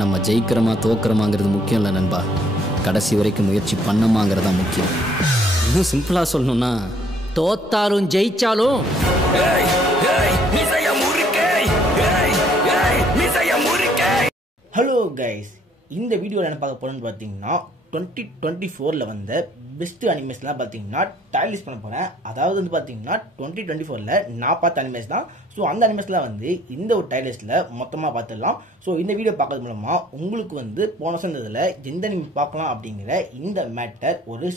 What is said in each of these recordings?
நம்ம ஜெயிக்கிறோமா தோக்குறோமாங்கிறது முக்கியம் இல்லை நண்பா, கடைசி வரைக்கும் முயற்சி பண்ணமாங்கிறதா முக்கியம். இன்னும் சிம்பிளாக சொல்லணும்னா, தோத்தாலும் ஜெயிச்சாலும் ஹலோ கைஸ், இந்த வீடியோவில் என்ன பார்க்க போகிறோன்னு பார்த்தீங்கன்னா 2024 வந்த பெஸ்ட் அனிமேஸ்லாம் பார்த்தீங்கன்னா டைல் லிஸ்ட் பண்ண போகிறேன். அதாவது வந்து பார்த்தீங்கன்னா 2024 நான் பார்த்த அனிமேஸ் தான். ஸோ அந்த அனிமேஸ்லாம் வந்து இந்த ஒரு டைல் லிஸ்ட்டில் மொத்தமாக பார்த்துடலாம். ஸோ இந்த வீடியோ பார்க்கறது மூலமாக உங்களுக்கு வந்து போன வருஷம் இதில் எந்த அனிமே பார்க்கலாம் அப்படிங்கிற இந்த மேட்டர் ஒரு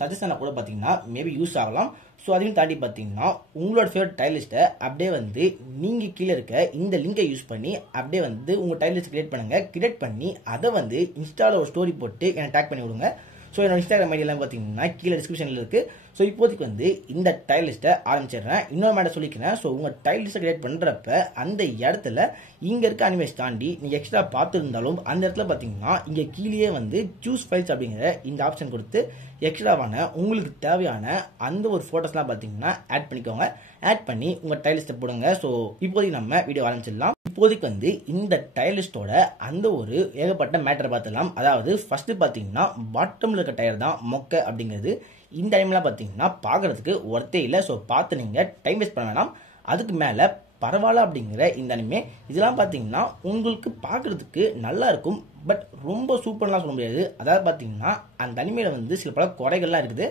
சஜஷனாக கூட பார்த்தீங்கன்னா மேபி யூஸ் ஆகலாம். ஸோ அதையும் தாண்டி பார்த்தீங்கன்னா உங்களோட ஃபேவரட் டைல் லிஸ்ட்டை அப்படியே வந்து நீங்கள் கீழே இருக்க இந்த லிங்கை யூஸ் பண்ணி அப்படியே வந்து உங்கள் டைல் லிஸ்ட் கிரியேட் பண்ணுங்கள். கிரியேட் பண்ணி அதை வந்து இன்ஸ்டாவில் ஒரு ஸ்டோரி போட்டு எனக்கு டேக் பண்ணி விடுங்க. ஸோ என்னோட இன்ஸ்டாகிராம் ஐடியெல்லாம் பார்த்தீங்கன்னா கீழே டிஸ்கிரிப்ஷனில் இருக்குது. ஸோ இப்போதைக்கு வந்து இந்த டைல் லிஸ்ட்டை ஆரம்பிச்சிடுறேன். இன்னொரு மேட்டர் சொல்லிக்கிறேன். ஸோ உங்கள் டைல் லிஸ்ட்டை கிரியேட் பண்ணுறப்ப அந்த இடத்துல இங்கே இருக்க அனிமேஸ் தாண்டி நீங்கள் எக்ஸ்ட்ரா பார்த்துருந்தாலும் அந்த இடத்துல பார்த்தீங்கன்னா இங்கே கீழே வந்து சூஸ் ஃபைல்ஸ் அப்படிங்கிற இந்த ஆப்ஷன் கொடுத்து எக்ஸ்ட்ராவான உங்களுக்கு தேவையான அந்த ஒரு ஃபோட்டோஸ்லாம் பார்த்தீங்கன்னா ஆட் பண்ணிக்கோங்க. ஆட் பண்ணி உங்கள் டைல் லிஸ்ட்டை போடுங்க. ஸோ இப்போதைக்கு நம்ம வீடியோ ஆரம்பிச்சிடலாம். இப்போதைக்கு வந்து இந்த டைல் லிஸ்ட்டோட அந்த ஒரு ஏகப்பட்ட மேட்டரை பார்த்துலாம். அதாவது ஃபர்ஸ்ட் பார்த்தீங்கன்னா பாட்டமில் இருக்க டயர் தான் மொக்க அப்படிங்கிறது. இந்த டைம்லாம் பார்த்தீங்கன்னா பார்க்கறதுக்கு ஒர்த்தே இல்லை. ஸோ பார்த்து நீங்கள் டைம் வேஸ்ட் பண்ண வேணாம். அதுக்கு மேலே பரவாயில்ல அப்படிங்கிற இந்த அனிமே இதெல்லாம் பார்த்தீங்கன்னா உங்களுக்கு பார்க்கறதுக்கு நல்லா இருக்கும். பட் ரொம்ப சூப்பர்லாம் சொல்ல முடியாது. அதாவது பார்த்தீங்கன்னா அந்த அனிமையில வந்து சில பல குறைகள்லாம் இருக்குது.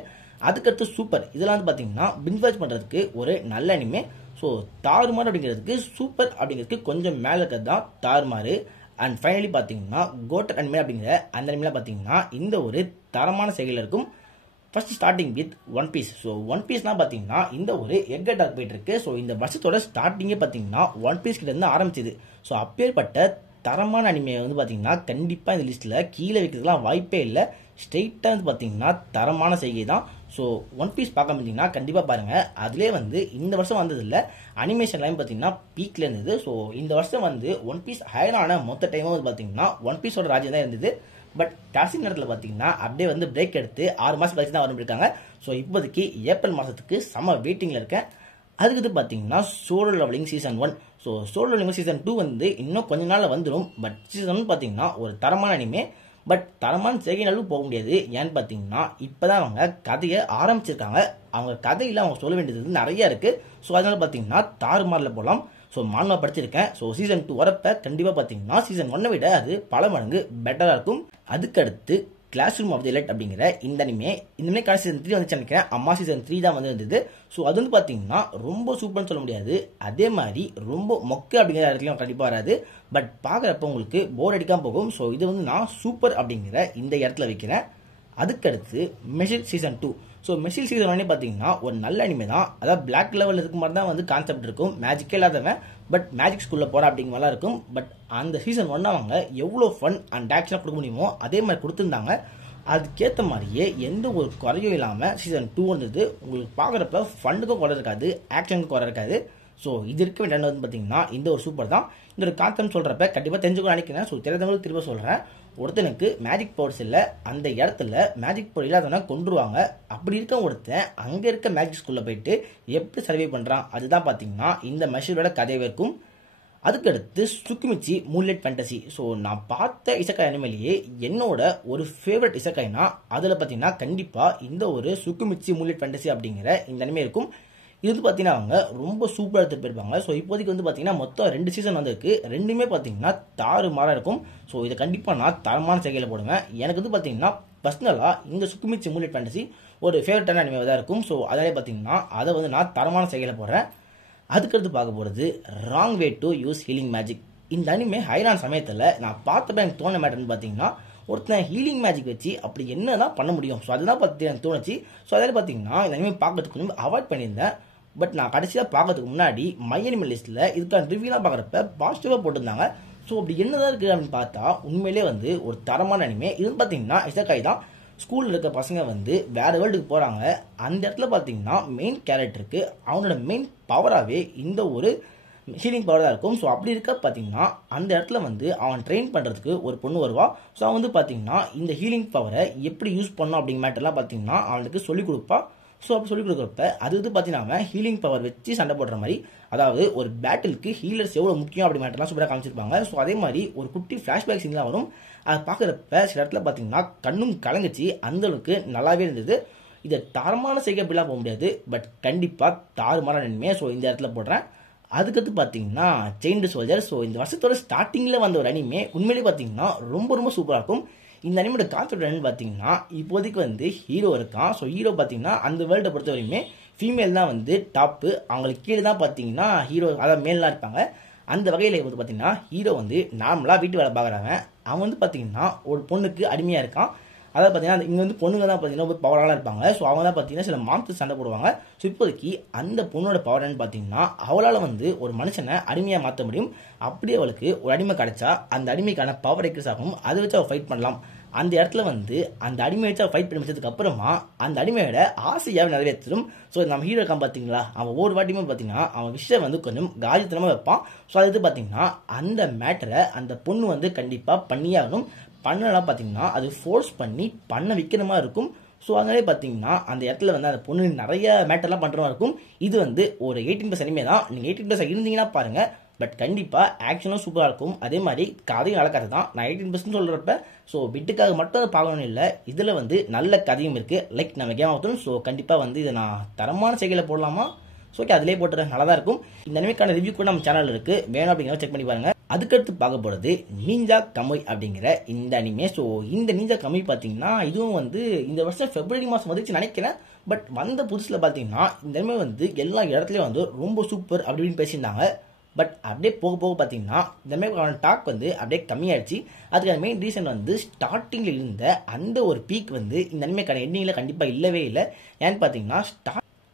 அதுக்கடுத்து சூப்பர் இதெல்லாம் வந்து பார்த்தீங்கன்னா பிஞ்ச் வாட்ச் பண்ணுறதுக்கு ஒரு நல்ல அனிமே. ஸோ தாறுமாறு அப்படிங்கிறதுக்கு சூப்பர் அப்படிங்கிறதுக்கு கொஞ்சம் மேலே இருக்கிறது தான் தாறுமாறு. அண்ட் ஃபைனலி பார்த்தீங்கன்னா கோட்டர் அனிமே அப்படிங்கிற அந்த அனிமையில் பார்த்தீங்கன்னா இந்த ஒரு தரமான செயல் இருக்கும். First starting with one piece. So one பீஸ்லாம் பார்த்தீங்கன்னா இந்த ஒரு எட்கர் டாக் போயிட்டு இருக்கு. ஸோ இந்த வருஷத்தோட ஸ்டார்டிங்கே பார்த்தீங்கன்னா ஒன் பீஸ் கிட்ட இருந்து ஆரம்பிச்சது. ஸோ அப்பேற்பட்ட தரமான அனிமே வந்து பார்த்தீங்கன்னா கண்டிப்பாக இந்த லிஸ்ட்டில் கீழே வைக்கிறதுலாம் வாய்ப்பே இல்லை. ஸ்ட்ரெயிட்டாக வந்து பார்த்தீங்கன்னா தரமான செய்கை தான். ஸோ ஒன் பீஸ் பார்க்க முடியுங்கன்னா கண்டிப்பாக பாருங்கள். அதிலே வந்து இந்த வருஷம் வந்ததில்லை அனிமேஷன்லாம் பார்த்தீங்கன்னா பீக்கில் இருந்தது. ஸோ இந்த வருஷம் வந்து ஒன் பீஸ் ஹையரான மொத்த டைமும் வந்து பார்த்தீங்கன்னா ஒன் பீஸோட ராஜ்யம் தான் இருந்தது. பட் கடைசி நேரத்தில் பார்த்தீங்கன்னா அப்படியே வந்து பிரேக் எடுத்து 6 மாதம் கழிச்சு தான் ஆரம்பிச்சிருக்காங்க. ஸோ இப்போதைக்கு ஏப்ரல் மாதத்துக்கு செம வெயிட்டிங்கில் இருக்கேன். அதுக்கு பார்த்தீங்கன்னா solo leveling season 1. So solo leveling season 2 வந்து இன்னும் கொஞ்ச நாளில் வந்துடும். பட் சீசன் 1 பார்த்தீங்கன்னா ஒரு தரமான அனிமே. பட் தரமான செய்கைனாலும் போக முடியாது. ஏன்னு பார்த்தீங்கன்னா இப்போ தான் அவங்க கதையை ஆரம்பிச்சிருக்காங்க. அவங்க கதையில் அவங்க சொல்ல வேண்டியது நிறைய இருக்குது. ஸோ அதனால பார்த்தீங்கன்னா தாறுமாறில் போகலாம். ஸோ மான்வா படிச்சிருக்கேன். ஸோ சீசன் 2 வரப்ப கண்டிப்பாக பார்த்தீங்கன்னா சீசன் 1 விட அது பல மடங்கு பெட்டராக இருக்கும். அதுக்கடுத்து classroom of the elite அப்படிங்கிற இந்த அனிமே கடைசி சீசன் 3 வந்து நினைக்கிறேன். அம்மா சீசன் 3 தான் வந்து இருந்தது. ஸோ அது வந்து பார்த்தீங்கன்னா ரொம்ப சூப்பர்னு சொல்ல முடியாது. அதே மாதிரி ரொம்ப மொக்க அப்படிங்கிற இடத்துலையும் கண்டிப்பாக வராது. பட் பார்க்குறப்ப உங்களுக்கு போர் அடிக்காமல் போகும். ஸோ இது வந்து நான் சூப்பர் அப்படிங்கிற இந்த இடத்துல வைக்கிறேன். அதுக்கடுத்து மெஷில் சீசன் 2. ஸோ மெஷில் சீசன் 1 பார்த்தீங்கன்னா ஒரு நல்ல அனிமே தான். அதாவது பிளாக் லெவல் இருக்க மாதிரி தான் வந்து கான்செப்ட் இருக்கும். மேஜிக்கே இல்லாதவன் பட் மேஜிக் ஸ்கூலில் போகிற அப்படிங்கிற மாதிரிலாம் இருக்கும். பட் அந்த சீசன் 1 அவங்க எவ்வளோ ஃபன் அண்ட் ஆக்ஷனாக கொடுக்க முடியுமோ அதே மாதிரி கொடுத்துருந்தாங்க. அதுக்கேற்ற மாதிரியே எந்த ஒரு குறையும் இல்லாமல் சீசன் 2 வந்தது. உங்களுக்கு பார்க்குறப்ப ஃபண்டுக்கும் குறை இருக்காது, ஆக்ஷனுக்கும் குறை இருக்காது. ஸோ இது இருக்க வேண்டிய வந்து பார்த்தீங்கன்னா இந்த ஒரு சூப்பர் தான். இந்த ஒரு கான்செப்ட் சொல்கிறப்ப கண்டிப்பாக தெரிஞ்சுக்கணும் நினைக்கிறேன். ஸோ தெரியாதவங்களுக்கு திரும்ப சொல்கிறேன். ஒருத்தனுக்கு மேஜிக் பவர்ஸ் இல்லை, அந்த இடத்துல மேஜிக் பவர் இல்லாதவனா கொண்டுருவாங்க. அப்படி இருக்க ஒருத்தன் அங்கே இருக்க மேஜிக் ஸ்கூலில் போயிட்டு எப்படி சர்வே பண்ணுறான் அதுதான் பார்த்தீங்கன்னா இந்த மெஷரோட கதையாக இருக்கும். அதுக்கடுத்து சுக்குமிச்சி மூன்லைட் ஃபேண்டசி. ஸோ நான் பார்த்த இசக்காய் அனிமேலேயே என்னோட ஒரு ஃபேவரட் இசக்காய்னா அதில் பார்த்தீங்கன்னா கண்டிப்பாக இந்த ஒரு சுக்குமிச்சி மூன்லைட் ஃபேண்டசி அப்படிங்கிற இந்த அனிமே இருக்கும். இது வந்து பார்த்தீங்கன்னா அவங்க ரொம்ப சூப்பராக எடுத்துகிட்டு போயிருப்பாங்க. ஸோ இப்போதைக்கு வந்து பார்த்தீங்கன்னா மொத்தம் 2 சீசன் வந்திருக்கு. ரெண்டுமே பார்த்தீங்கன்னா தாறுமாறாக இருக்கும். ஸோ இதை கண்டிப்பாக நான் தரமான செயலில் போடுவேன். எனக்கு வந்து பார்த்தீங்கன்னா பர்சனலாக இந்த சுக்குமிச்சி மூன்லைட் ஃபேண்டசி ஒரு ஃபேவரட்டான அனிமே தான் இருக்கும். ஸோ அதே பார்த்தீங்கன்னா அதை வந்து நான் தரமான செயலில் போடுறேன். அதுக்கடுத்து பார்க்க போகிறது wrong way to use healing magic. இந்த அனிமே ஹைரான சமயத்தில் நான் பார்த்தப்ப எனக்கு தோண மேட்டர்னு பார்த்தீங்கன்னா ஒருத்தன் ஹீலிங் மேஜிக் வச்சு அப்படி என்ன தான் பண்ண முடியும். ஸோ அதுதான் பார்த்து எனக்கு தோணுச்சு. ஸோ அதில் பார்த்தீங்கன்னா இந்த அனிமே பார்க்கறதுக்கு கொஞ்சம் அவாய்ட் பண்ணியிருந்தேன். பட் நான் கடைசியாக பார்க்கறதுக்கு முன்னாடி மை அனிமே லிஸ்ட்டில் இதுக்கான ரிவ்யூலாம் பார்க்குறப்ப பாசிட்டிவாக போட்டிருந்தாங்க. ஸோ அப்படி என்னதான் இருக்குது அப்படின்னு பார்த்தா உண்மையிலே வந்து ஒரு தரமான அனிமே. இதுன்னு பார்த்தீங்கன்னா இசக்காய் தான். ஸ்கூலில் இருக்க பசங்க வந்து வேறு வேர்ல்டுக்கு போகிறாங்க. அந்த இடத்துல பார்த்தீங்கன்னா மெயின் கேரக்டருக்கு அவனோட மெயின் பவராகவே இந்த ஒரு ஹீலிங் பவர் தான் இருக்கும். ஸோ அப்படி இருக்க பார்த்தீங்கன்னா அந்த இடத்துல வந்து அவன் ட்ரெயின் பண்ணுறதுக்கு ஒரு பொண்ணு வருவா. ஸோ அவன் வந்து பார்த்தீங்கன்னா இந்த ஹீலிங் பவரை எப்படி யூஸ் பண்ணணும் அப்படிங்கிற மேட்டர்லாம் பார்த்தீங்கன்னா அவனுக்கு சொல்லிக் கொடுப்பா. ஸோ அப்படி சொல்லி கொடுக்குறப்ப அது பார்த்தீங்கன்னா ஹீலிங் பவர் வச்சு சண்டை போடுற மாதிரி, அதாவது ஒரு பேட்டிலுக்கு ஹீலர்ஸ் எவ்வளோ முக்கியம் அப்படி மேட்டர்லாம் சூப்பராக காமிச்சிருப்பாங்க. ஸோ அதே மாதிரி ஒரு குட்டி ஃப்ளாஷ்பேக் சீன்லாம் வரும். அதை பார்க்குறப்ப சில இடத்துல பார்த்தீங்கன்னா கண்ணும் கலங்குச்சு, அந்த அளவுக்கு நல்லாவே இருந்தது. இதை தரமான செய்கை அப்படிலாம் போக முடியாது, பட் கண்டிப்பாக தாறுமாறான நன்மையை ஸோ இந்த இடத்துல போடுறேன். அதுக்கடுத்து பார்த்தீங்கன்னா செயின்டு சோல்ஜர். ஸோ இந்த வருஷத்தோட ஸ்டார்டிங்கில் வந்த ஒரு அனிமே உண்மையிலேயே பார்த்தீங்கன்னா ரொம்ப சூப்பராக இருக்கும். இந்த அனிமோட கான்செப்ட் என்னன்னு பார்த்தீங்கன்னா, இப்போதைக்கு ஹீரோ இருக்கான். ஸோ ஹீரோ பார்த்தீங்கன்னா அந்த வேர்ல்டை பொறுத்த வரையுமே ஃபீமேல் தான் டாப்பு, அவங்களுக்கு கீழே தான் பார்த்தீங்கன்னா ஹீரோ, அதாவது மேல்லாம் இருப்பாங்க. அந்த வகையில் பார்த்தீங்கன்னா ஹீரோ நார்மலாக வீட்டு வேலை பார்க்குறாங்க. அவன் பார்த்தீங்கன்னா ஒரு பொண்ணுக்கு அடிமையாக இருக்கான். அதாவது பார்த்தீங்கன்னா இங்கே பொண்ணுங்க தான் பார்த்தீங்கன்னா பவராலாம் இருப்பாங்க. ஸோ அவங்க தான் பார்த்தீங்கன்னா சில மாம்ஸ் சண்டை போடுவாங்க. ஸோ இப்போதைக்கு அந்த பொண்ணோட பவர் என்னன்னு பார்த்தீங்கன்னா, அவளால் ஒரு மனுஷனை அடிமையாக மாற்ற முடியும். அப்படியே அவளுக்கு ஒரு அடிமை கிடைச்சா அந்த அடிமைக்கான பவர் எக்ஸ் ஆகும். அதை வச்சு அவள் ஃபைட் பண்ணலாம். அந்த இடத்துல அந்த அடிமை வச்சு ஃபைட் பண்ணி முடிச்சதுக்கு அப்புறமா அந்த அடிமையோட ஆசையாக நிறைவேற்றும். ஸோ நம்ம ஹீரோ இருக்கான் பார்த்தீங்களா, அவன் ஒவ்வொரு வாட்டியுமே பார்த்தீங்கன்னா அவன் விஷயம் கொஞ்சம் காஜித்தனமாக வைப்பான். ஸோ அது பார்த்தீங்கன்னா அந்த மேட்டரை அந்த பொண்ணு கண்டிப்பாக பண்ணியாகணும். பண்ணலாம் பார்த்தீங்கன்னா அது ஃபோர்ஸ் பண்ணி பண்ண வைக்கிற மாதிரி இருக்கும். ஸோ அதனாலே பார்த்தீங்கன்னா அந்த இடத்துல அந்த பொண்ணு நிறைய மேட்டர்லாம் பண்ணுற மாதிரி இருக்கும். இது ஒரு 18+ அனிமே தான். நீங்கள் 18+ இருந்தீங்கன்னா பாருங்கள். பட் கண்டிப்பாக ஆக்ஷனும் சூப்பராக இருக்கும். அதே மாதிரி கதையும் நல்ல கதை தான். நான் 18+ சொல்கிறப்ப ஸோ பிட்டுக்காக மட்டும் அதை பார்க்கணும்னு இல்லை, இதில் நல்ல கதையும் இருக்குது. லைக் நம்ம கேம் ஆகட்டும். ஸோ கண்டிப்பாக இதை நான் தரமான செய்கையில் போடலாமா? ஸோ ஓகே, அதிலே போட்டுறேன், நல்லா தான் இருக்கும். இந்த அனிமேக்கான ரிவ்யூ கூட நம்ம சேனலில் இருக்குது, வேணும் அப்படிங்கிறத செக் பண்ணி பாருங்கள். அதுக்கடுத்து பார்க்க போகிறது நீஞ்சா கமுய் அப்படிங்கிற இந்த அனிமே. ஸோ இந்த நீஞ்சா கமுய் பார்த்தீங்கன்னா இதுவும் இந்த வருஷம் February மாதம் வந்துச்சு நினைக்கிறேன். பட் வந்த புதுசில் பார்த்தீங்கன்னா இந்த அனிமே எல்லா இடத்துலையும் ரொம்ப சூப்பர் அப்படின்னு பேசியிருந்தாங்க. பட் அப்படியே போக போக பார்த்தீங்கன்னா இந்த மாதிரி டாக் அப்படியே கம்மியாயிடுச்சு. அதுக்கான மெயின் ரீசன் ஸ்டார்டிங்கில் இருந்த அந்த ஒரு பீக் இந்த அனிமேக்கான எண்டிங்கில் கண்டிப்பாக இல்லவே இல்லை. ஏன்னு பார்த்தீங்கன்னா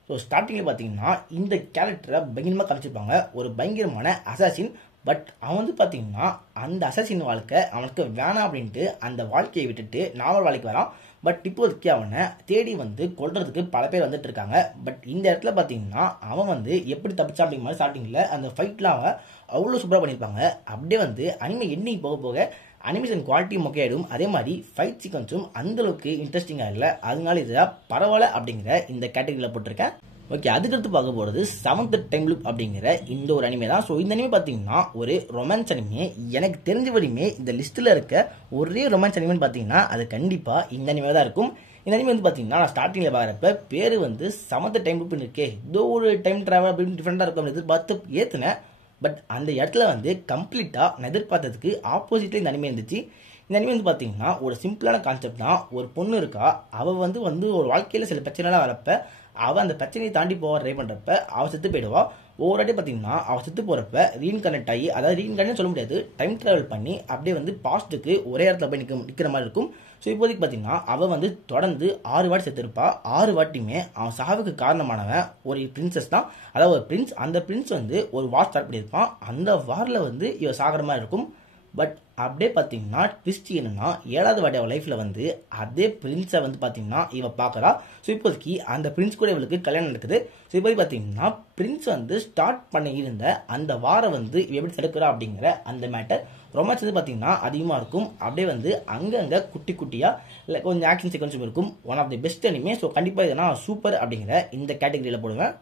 ஸ்டார்டிங்கில் பார்த்தீங்கன்னா இந்த கேரக்டரை பயங்கரமாக காமிச்சிருப்பாங்க, ஒரு பயங்கரமான அசாசின். பட் அவன் பார்த்தீங்கன்னா அந்த அசாசின் வாழ்க்கை அவனுக்கு வேணாம் அப்படின்ட்டு அந்த வாழ்க்கையை விட்டுட்டு நார்மல் வாழ்க்கைக்கு வரான். பட் இப்போதைக்கு அவனை தேடி கொல்றதுக்கு பல பேர் வந்துட்டு இருக்காங்க. பட் இந்த இடத்துல பார்த்தீங்கன்னா அவன் எப்படி தப்பிச்சான் அப்படிங்கிற மாதிரி ஸ்டார்டிங்கில் அந்த ஃபைட்லாம் அவன் அவ்வளோ சூப்பராக பண்ணியிருப்பாங்க. அப்படியே அனிமே எண்ணிக்கு போக போக அனிமேஷன் குவாலிட்டி மொக்கையாயிடும். அதே மாதிரி ஃபைட் சீக்வன்ஸும் அந்தளவுக்கு இன்ட்ரெஸ்டிங்காக இல்லை. அதனால இதை பரவாயில்ல அப்படிங்கிற இந்த கேட்டகரியில் போட்டிருக்கேன். ஓகே, அதுக்கடுத்து பார்க்க போகிறது 7th டைம் லூப் அப்படிங்கிற இந்த ஒரு அனிமே தான். ஸோ இந்த அனிமே பார்த்தீங்கன்னா ஒரு ரொமான்ஸ் அனிமே. எனக்கு தெரிஞ்ச வரையுமே இந்த லிஸ்ட்டில் இருக்க ஒரே ரொமான்ஸ் அனிமேன்னு பார்த்தீங்கன்னா அது கண்டிப்பாக இந்த அனிமே தான் இருக்கும். இந்த அனிமே பார்த்தீங்கன்னா நான் ஸ்டார்டிங்கில் பார்க்குறப்ப பேர் 7th டைம் லூப்னு இருக்கே, ஏதோ ஒரு டைம் ட்ராவல் அப்படின்னு டிஃப்ரெண்டாக இருக்கும் அப்படின்னு எதிர்பார்த்து ஏற்றுனேன். பட் அந்த இடத்துல கம்ப்ளீட்டாக நான் எதிர்பார்த்ததுக்கு ஆப்போசிட்டில் இந்த அனிமே இருந்துச்சு. இந்த அனிமே பார்த்தீங்கன்னா ஒரு சிம்பிளான கான்செப்ட் தான். ஒரு பொண்ணு இருக்கா, அவள் ஒரு வாழ்க்கையில் சில பிரச்சனைலாம் வரப்ப அவள் அந்த பிரச்சனையை தாண்டி போக ட்ரை பண்ணுறப்ப அவள் செத்து போயிடுவா. ஒவ்வொரு வாட்டி பார்த்தீங்கன்னா அவள் செத்து போகிறப்ப ரீஇன்கார்னேட் ஆகி, அதாவது ரீஇன்கார்னேட் சொல்ல முடியாது, டைம் ட்ராவல் பண்ணி அப்படியே பாஸ்ட்டுக்கு ஒரே இடத்துல போய் நிற்கிற மாதிரி இருக்கும். ஸோ இப்போதைக்கு பார்த்தீங்கன்னா அவள் தொடர்ந்து 6 வாட்டி செத்துருப்பா. 6 வாட்டியுமே அவன் சாவுக்கு காரணமானவன் ஒரு பிரின்சஸ் தான், அதாவது ஒரு பிரின்ஸ். அந்த பிரின்ஸ் ஒரு வார் ஸ்டார்ட் பண்ணியிருப்பான். அந்த வாரில் இவ சாகிற மாதிரி இருக்கும். பட் அப்படியே பார்த்தீங்கன்னா ட்விஸ்ட் என்னன்னா 7வது வாட்டி அவள் லைஃப்பில் அதே பிரின்ஸை பார்த்தீங்கன்னா இவ பார்க்குறா. ஸோ இப்போதைக்கு அந்த பிரின்ஸ் கூட இவளுக்கு கல்யாணம் நடக்குது. ஸோ இப்போதைக்கு பார்த்தீங்கன்னா பிரின்ஸ் ஸ்டார்ட் பண்ணி இருந்த அந்த வாரம் இவ எப்படி தடுக்கிறா அப்படிங்கிற அந்த மேட்டர் ரொமான்ஸ் பார்த்தீங்கன்னா அதிகமாக இருக்கும். அப்படியே அங்கங்கே குட்டி குட்டியாக இல்லை கொஞ்சம் ஆக்ஷன் சீக்வன்ஸும் இருக்கும். One of the best anime. So கண்டிப்பாக இதை நான் சூப்பர் அப்படிங்கிற இந்த கேட்டகரியில் போடுவேன்.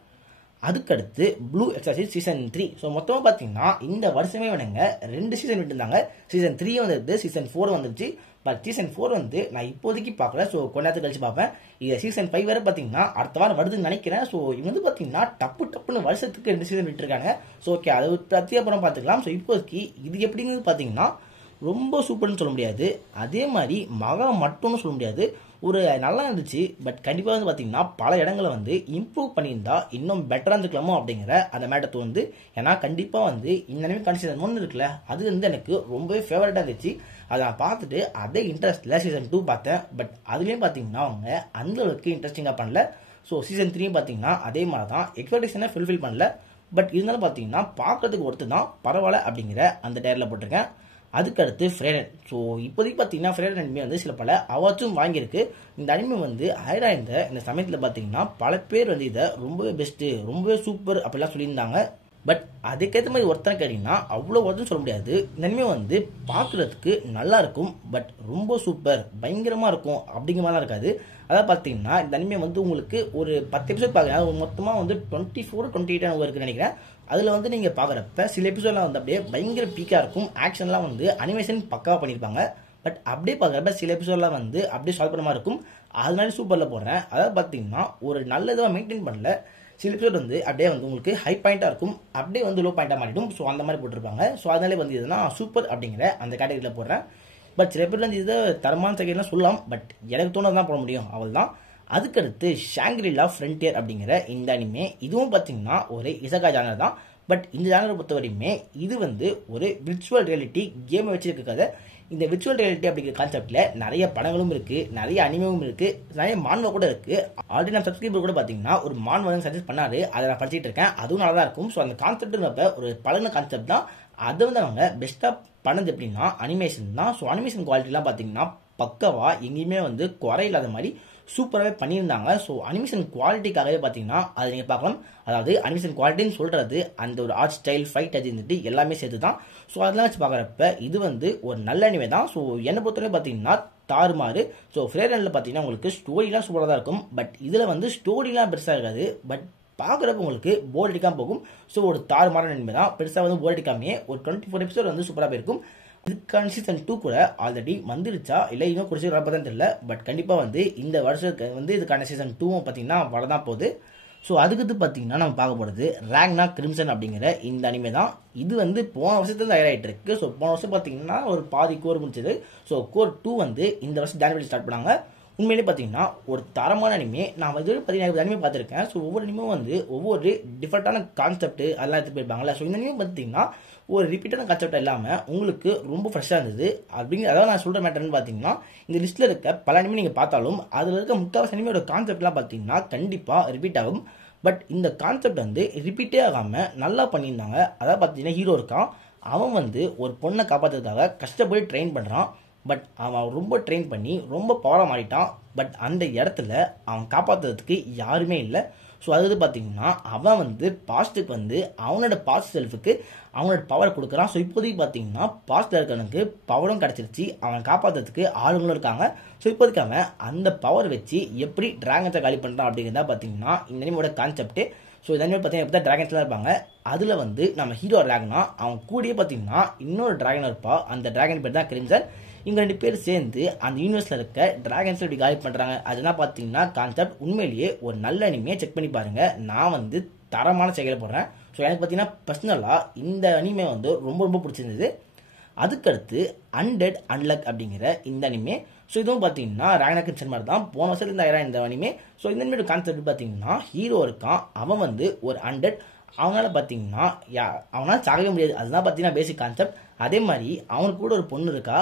அதுக்கடுத்து ப்ளூ எக்ஸார்சிஸ்ட் சீசன் 3. ஸோ மொத்தமாக பார்த்தீங்கன்னா இந்த வருஷமே 2 சீசன் விட்டுருந்தாங்க. சீசன் 3 வந்துருது, சீசன் 4 வந்துருச்சு. பட் சீசன் 4 நான் இப்போதைக்கு பார்க்கல. ஸோ கொஞ்ச நேரத்துக்கு கழிச்சு பார்ப்பேன். இது சீசன் 5 வேறு பார்த்தீங்கன்னா அடுத்த வாரம் வருதுன்னு நினைக்கிறேன். ஸோ இவங்க பார்த்தீங்கன்னா டப்புன்னு வருஷத்துக்கு 2 சீசன் விட்டுருக்காங்க. ஸோ ஓகே, அதை பற்றி அப்புறம் பார்த்துக்கலாம். ஸோ இப்போதைக்கு இது எப்படிங்கிறது பார்த்தீங்கன்னா ரொம்ப சூப்பர்னு சொல்ல முடியாது, அதே மாதிரி மகா மட்டும்னு சொல்ல முடியாது. ஒரு நல்லா இருந்துச்சு. பட் கண்டிப்பாக பார்த்தீங்கன்னா பல இடங்களை இம்ப்ரூவ் பண்ணியிருந்தா இன்னும் பெட்டராக இருந்துக்கலாமோ அப்படிங்கிற அந்த மேட்டர் தோணுது. ஏன்னா கண்டிப்பாக இந்த அனிமே கண்டிஷன் 1 இருக்குல்ல, அது எனக்கு ரொம்பவே ஃபேவரட்டாக இருந்துச்சு. அதை நான் பார்த்துட்டு அதே இன்ட்ரெஸ்ட்டில் சீசன் 2 பார்த்தேன். பட் அதுலேயும் பார்த்தீங்கன்னா அவங்க அந்த அளவுக்கு இன்ட்ரெஸ்டிங்காக பண்ணல. ஸோ சீசன் 3 பார்த்தீங்கன்னா அதே மாதிரி தான், எக்ஸ்பெக்டேஷனை ஃபுல்ஃபில் பண்ணல. பட் இருந்தாலும் பார்த்தீங்கன்னா பார்க்கறதுக்கு ஒருத்தர் தான் பரவாயில்ல அப்படிங்கிற அந்த டேரில் போட்டிருக்கேன். அதுக்கடுத்து ஃப்ரைடன். ஸோ இப்போதைக்கு பார்த்தீங்கன்னா ஃப்ரைடன் அனிமே சில பல அவார்ட்ஸும் வாங்கியிருக்கு. இந்த அனிமே ஹைராயிருந்த இந்த சமயத்தில் பார்த்தீங்கன்னா பல பேர் இதை ரொம்பவே பெஸ்ட்டு, ரொம்பவே சூப்பர் அப்படிலாம் சொல்லியிருந்தாங்க. பட் அதுக்கேற்ற மாதிரி ஒருத்தனை கேட்டிங்கன்னா அவ்வளோ ஒருத்தன்னு சொல்ல முடியாது. இந்த அனிமே வந்து பார்க்குறதுக்கு நல்லா இருக்கும், பட் ரொம்ப சூப்பர் பயங்கரமாக இருக்கும் அப்படிங்கிற மாதிரிலாம் இருக்காது. அதாவது பார்த்தீங்கன்னா இந்த அனிமே வந்து உங்களுக்கு ஒரு 10 எபிசோட் பார்க்குறேன், மொத்தமாக வந்து 24-28 இருக்குன்னு நினைக்கிறேன். அதில் வந்து நீங்கள் பார்க்குறப்ப சில எபிசோட்லாம் வந்து அப்படியே பயங்கர பீக்காக இருக்கும், ஆக்ஷன்லாம் வந்து அனிமேஷன் பக்காவாக பண்ணியிருப்பாங்க. பட் அப்படியே பார்க்குறப்ப சில எபிசோட்லாம் வந்து அப்படியே சால்வ் பண்ண மாதிரி இருக்கும். அதனால சூப்பரில் போடுறேன். அதாவது பார்த்தீங்கன்னா ஒரு நல்ல இதாக மெயின்டைன் பண்ணல, சில எபிசோட் வந்து அப்படியே வந்து உங்களுக்கு ஹை பாயிண்டாக இருக்கும், அப்படியே வந்து லோ பாயிண்டாக மாறிடும். ஸோ அந்த மாதிரி போட்டிருப்பாங்க. ஸோ அதனாலே வந்து இதுனா சூப்பர் அப்படிங்கிற அந்த கேட்டகரியில் போடுறேன். பட் சில பேர் வந்து இதை தரமான செகண்ட்லாம் சொல்லலாம், பட் எனக்கு தோணுதான் போட முடியும், அவள் தான். அதுக்கடுத்து ஷாங்கிரிலா ஃப்ரண்டியர் அப்படிங்கிற இந்த அனிமே, இதுவும் பார்த்தீங்கன்னா ஒரு இசகா ஜானர் தான். பட் இந்த ஜானரை பொறுத்தவரையுமே இது வந்து ஒரு விர்ச்சுவல் ரியாலிட்டி கேமை வச்சிருக்க கதை. இந்த விர்ச்சுவல் ரியாலிட்டி அப்படிங்கிற கான்செப்ட்ல நிறைய படங்களும் இருக்கு, நிறைய அனிமேவும் இருக்கு, நிறைய மான்வா கூட இருக்கு. ஆல்ரெடி நம்ம சப்ஸ்கிரைபர் கூட பாத்தீங்கன்னா ஒரு மான்வா சஜஸ்ட் பண்ணாரு, அதை நான் படிச்சுட்டு இருக்கேன். அதுவும் நல்லா தான் இருக்கும். ஸோ அந்த கான்செப்ட் ஒரு பழகின கான்செப்ட் தான். அதை வந்து அவங்க பெஸ்டா பண்ணது எப்படின்னா அனிமேஷன் தான். ஸோ அனிமேஷன் குவாலிட்டிலாம் பார்த்தீங்கன்னா பக்கவா எங்கேயுமே வந்து குறை இல்லாத மாதிரி சூப்பராகவே பண்ணியிருந்தாங்க. ஸோ அனிமேஷன் குவாலிட்டிக்காகவே பார்த்தீங்கன்னா அதை நீங்கள் பார்க்கலாம். அதாவது அனிமேஷன் குவாலிட்டின்னு சொல்கிறது அந்த ஒரு ஆர்ட் ஸ்டைல் ஃபைட் அது இருந்துட்டு எல்லாமே சேர்த்து தான். ஸோ அதெல்லாம் வச்சு பார்க்குறப்ப இது வந்து ஒரு நல்ல அனிமே தான். ஸோ என்னை பொறுத்தவரை பார்த்தீங்கன்னா தாறுமாறு. ஸோ ஃப்ரேரனில் பார்த்தீங்கன்னா உங்களுக்கு ஸ்டோரிலாம் சூப்பராக தான் இருக்கும், பட் இதில் வந்து ஸ்டோரிலாம் பெருசாக இருக்காது, பட் பார்க்குறப்ப உங்களுக்கு போர் அடிக்காமல் போகும். ஸோ ஒரு தாறுமாறான அனிமே தான், பெருசாக வந்து போர் அடிக்காமே ஒரு 24 எபிசோட் வந்து சூப்பராக போயிருக்கும். இதுக்கான சீசன் 2 கூட ஆல்ரெடி வந்துருச்சா இல்லை இன்னும் குறிச்சு வரப்பதான் தெரியல, பட் கண்டிப்பாக வந்து இந்த வருஷத்துக்கு வந்து இதுக்கான சீசன் 2 பார்த்தீங்கன்னா வரதான் போகுது. ஸோ அதுக்கு பார்த்தீங்கன்னா நம்ம பார்க்க போகிறது ராக்னா கிரிம்சன் அப்படிங்கிற இந்த அனிமே தான். இது வந்து போன வருஷத்துல தயாராகிட்டு இருக்கு. ஸோ போன வருஷம் பார்த்தீங்கன்னா ஒரு பாதி கோர் முடிச்சது. ஸோ கோர் 2 வந்து இந்த வருஷம் ஜனவரி ஸ்டார்ட் பண்ணாங்க. உண்மையிலே பார்த்தீங்கன்னா ஒரு தரமான அனிமே. நான் இது பார்த்தீங்கன்னா அனிமே பார்த்துருக்கேன். ஸோ ஒவ்வொரு அனிமே வந்து ஒவ்வொரு டிஃப்ரெண்டான கான்செப்ட் அதெல்லாம் எடுத்து போயிருப்பாங்கல்ல. ஸோ இந்த அனிமே பார்த்தீங்கன்னா ஒரு ரிப்பீட்டான கான்செப்ட் இல்லாமல் உங்களுக்கு ரொம்ப ஃப்ரெஷ்ஷாக இருந்தது அப்படிங்கிற. அதாவது நான் சொல்கிற மேட்டர்னு பார்த்தீங்கன்னா இந்த லிஸ்ட்டில் இருக்க பல அனிமே நீங்கள் பார்த்தாலும் அதில் இருக்க முக்கால்வாசி அனிமையோட கான்செப்ட்லாம் பார்த்தீங்கன்னா கண்டிப்பாக ரிப்பீட் ஆகும். பட் இந்த கான்செப்ட் வந்து ரிப்பீட்டே ஆகாமல் நல்லா பண்ணியிருந்தாங்க. அதாவது பார்த்தீங்கன்னா ஹீரோ இருக்கான், அவன் வந்து ஒரு பொண்ணை காப்பாற்றுறதுக்காக கஷ்டப்பட்டு ட்ரெயின் பண்ணுறான். பட் அவன் ரொம்ப ட்ரெயின் பண்ணி ரொம்ப பவராக மாறிட்டான். பட் அந்த இடத்துல அவன் காப்பாற்றுறதுக்கு யாருமே இல்லை. ஸோ அது பார்த்தீங்கன்னா அவன் வந்து பாஸ்ட்டுக்கு வந்து அவனோட பாஸ்ட் செல்ஃபுக்கு அவனோட பவர் கொடுக்குறான். ஸோ இப்போதைக்கு பார்த்தீங்கன்னா பாஸ்ட்டில் இருக்கிறவனுக்கு பவரும் கிடச்சிருச்சு, அவன் காப்பாற்றுறதுக்கு ஆளுங்களும் இருக்காங்க. ஸோ இப்போதைக்கு அவன் அந்த பவர் வச்சு எப்படி டிராகன்ஸை காலி பண்ணுறான் அப்படிங்கிறதா பார்த்தீங்கன்னா இந்த அனிமேயோட கான்செப்ட். ஸோ இந்த அனிமே பார்த்தீங்கன்னா இப்போ டிராகன்ஸ்லாம் இருப்பாங்க. அதில் வந்து நம்ம ஹீரோ டிராகனா அவன் கூடயே பார்த்தீங்கன்னா இன்னொரு டிராகன் இருப்பா. அந்த டிராகன் பேர் தான் கிரிம்சன். இவங்க 2 பேர் சேர்ந்து அந்த யூனிவர்ஸில் இருக்க டிராகன்ஸ் எப்படி காலி பண்ணுறாங்க அதெல்லாம் பார்த்தீங்கன்னா கான்செப்ட் உண்மையிலேயே ஒரு நல்ல அனிமையை செக் பண்ணி பாருங்க. நான் வந்து தரமான செயலை போடுறேன். ஸோ எனக்கு பார்த்தீங்கன்னா பர்சனலாக இந்த அனிமே வந்து ரொம்ப ரொம்ப பிடிச்சிருந்தது. அதுக்கடுத்து அன்டெட் அன்லக் அப்படிங்கிற இந்த அனிமே. ஸோ இதுவும் பார்த்தீங்கன்னா ராக்னா கிரிம்சன் மாதிரி தான், போன வருஷத்துல இந்த இந்த அனிமே. ஸோ இந்த அனிமையோட கான்செப்ட் பார்த்தீங்கன்னா ஹீரோ இருக்கான், அவன் வந்து ஒரு அன்டெட். அவனால பார்த்தீங்கன்னா அவனால் சாகவே முடியாது, அதுதான் பார்த்தீங்கன்னா பேசிக் கான்செப்ட். அதே மாதிரி அவனுக்கு கூட ஒரு பொண்ணு இருக்கா,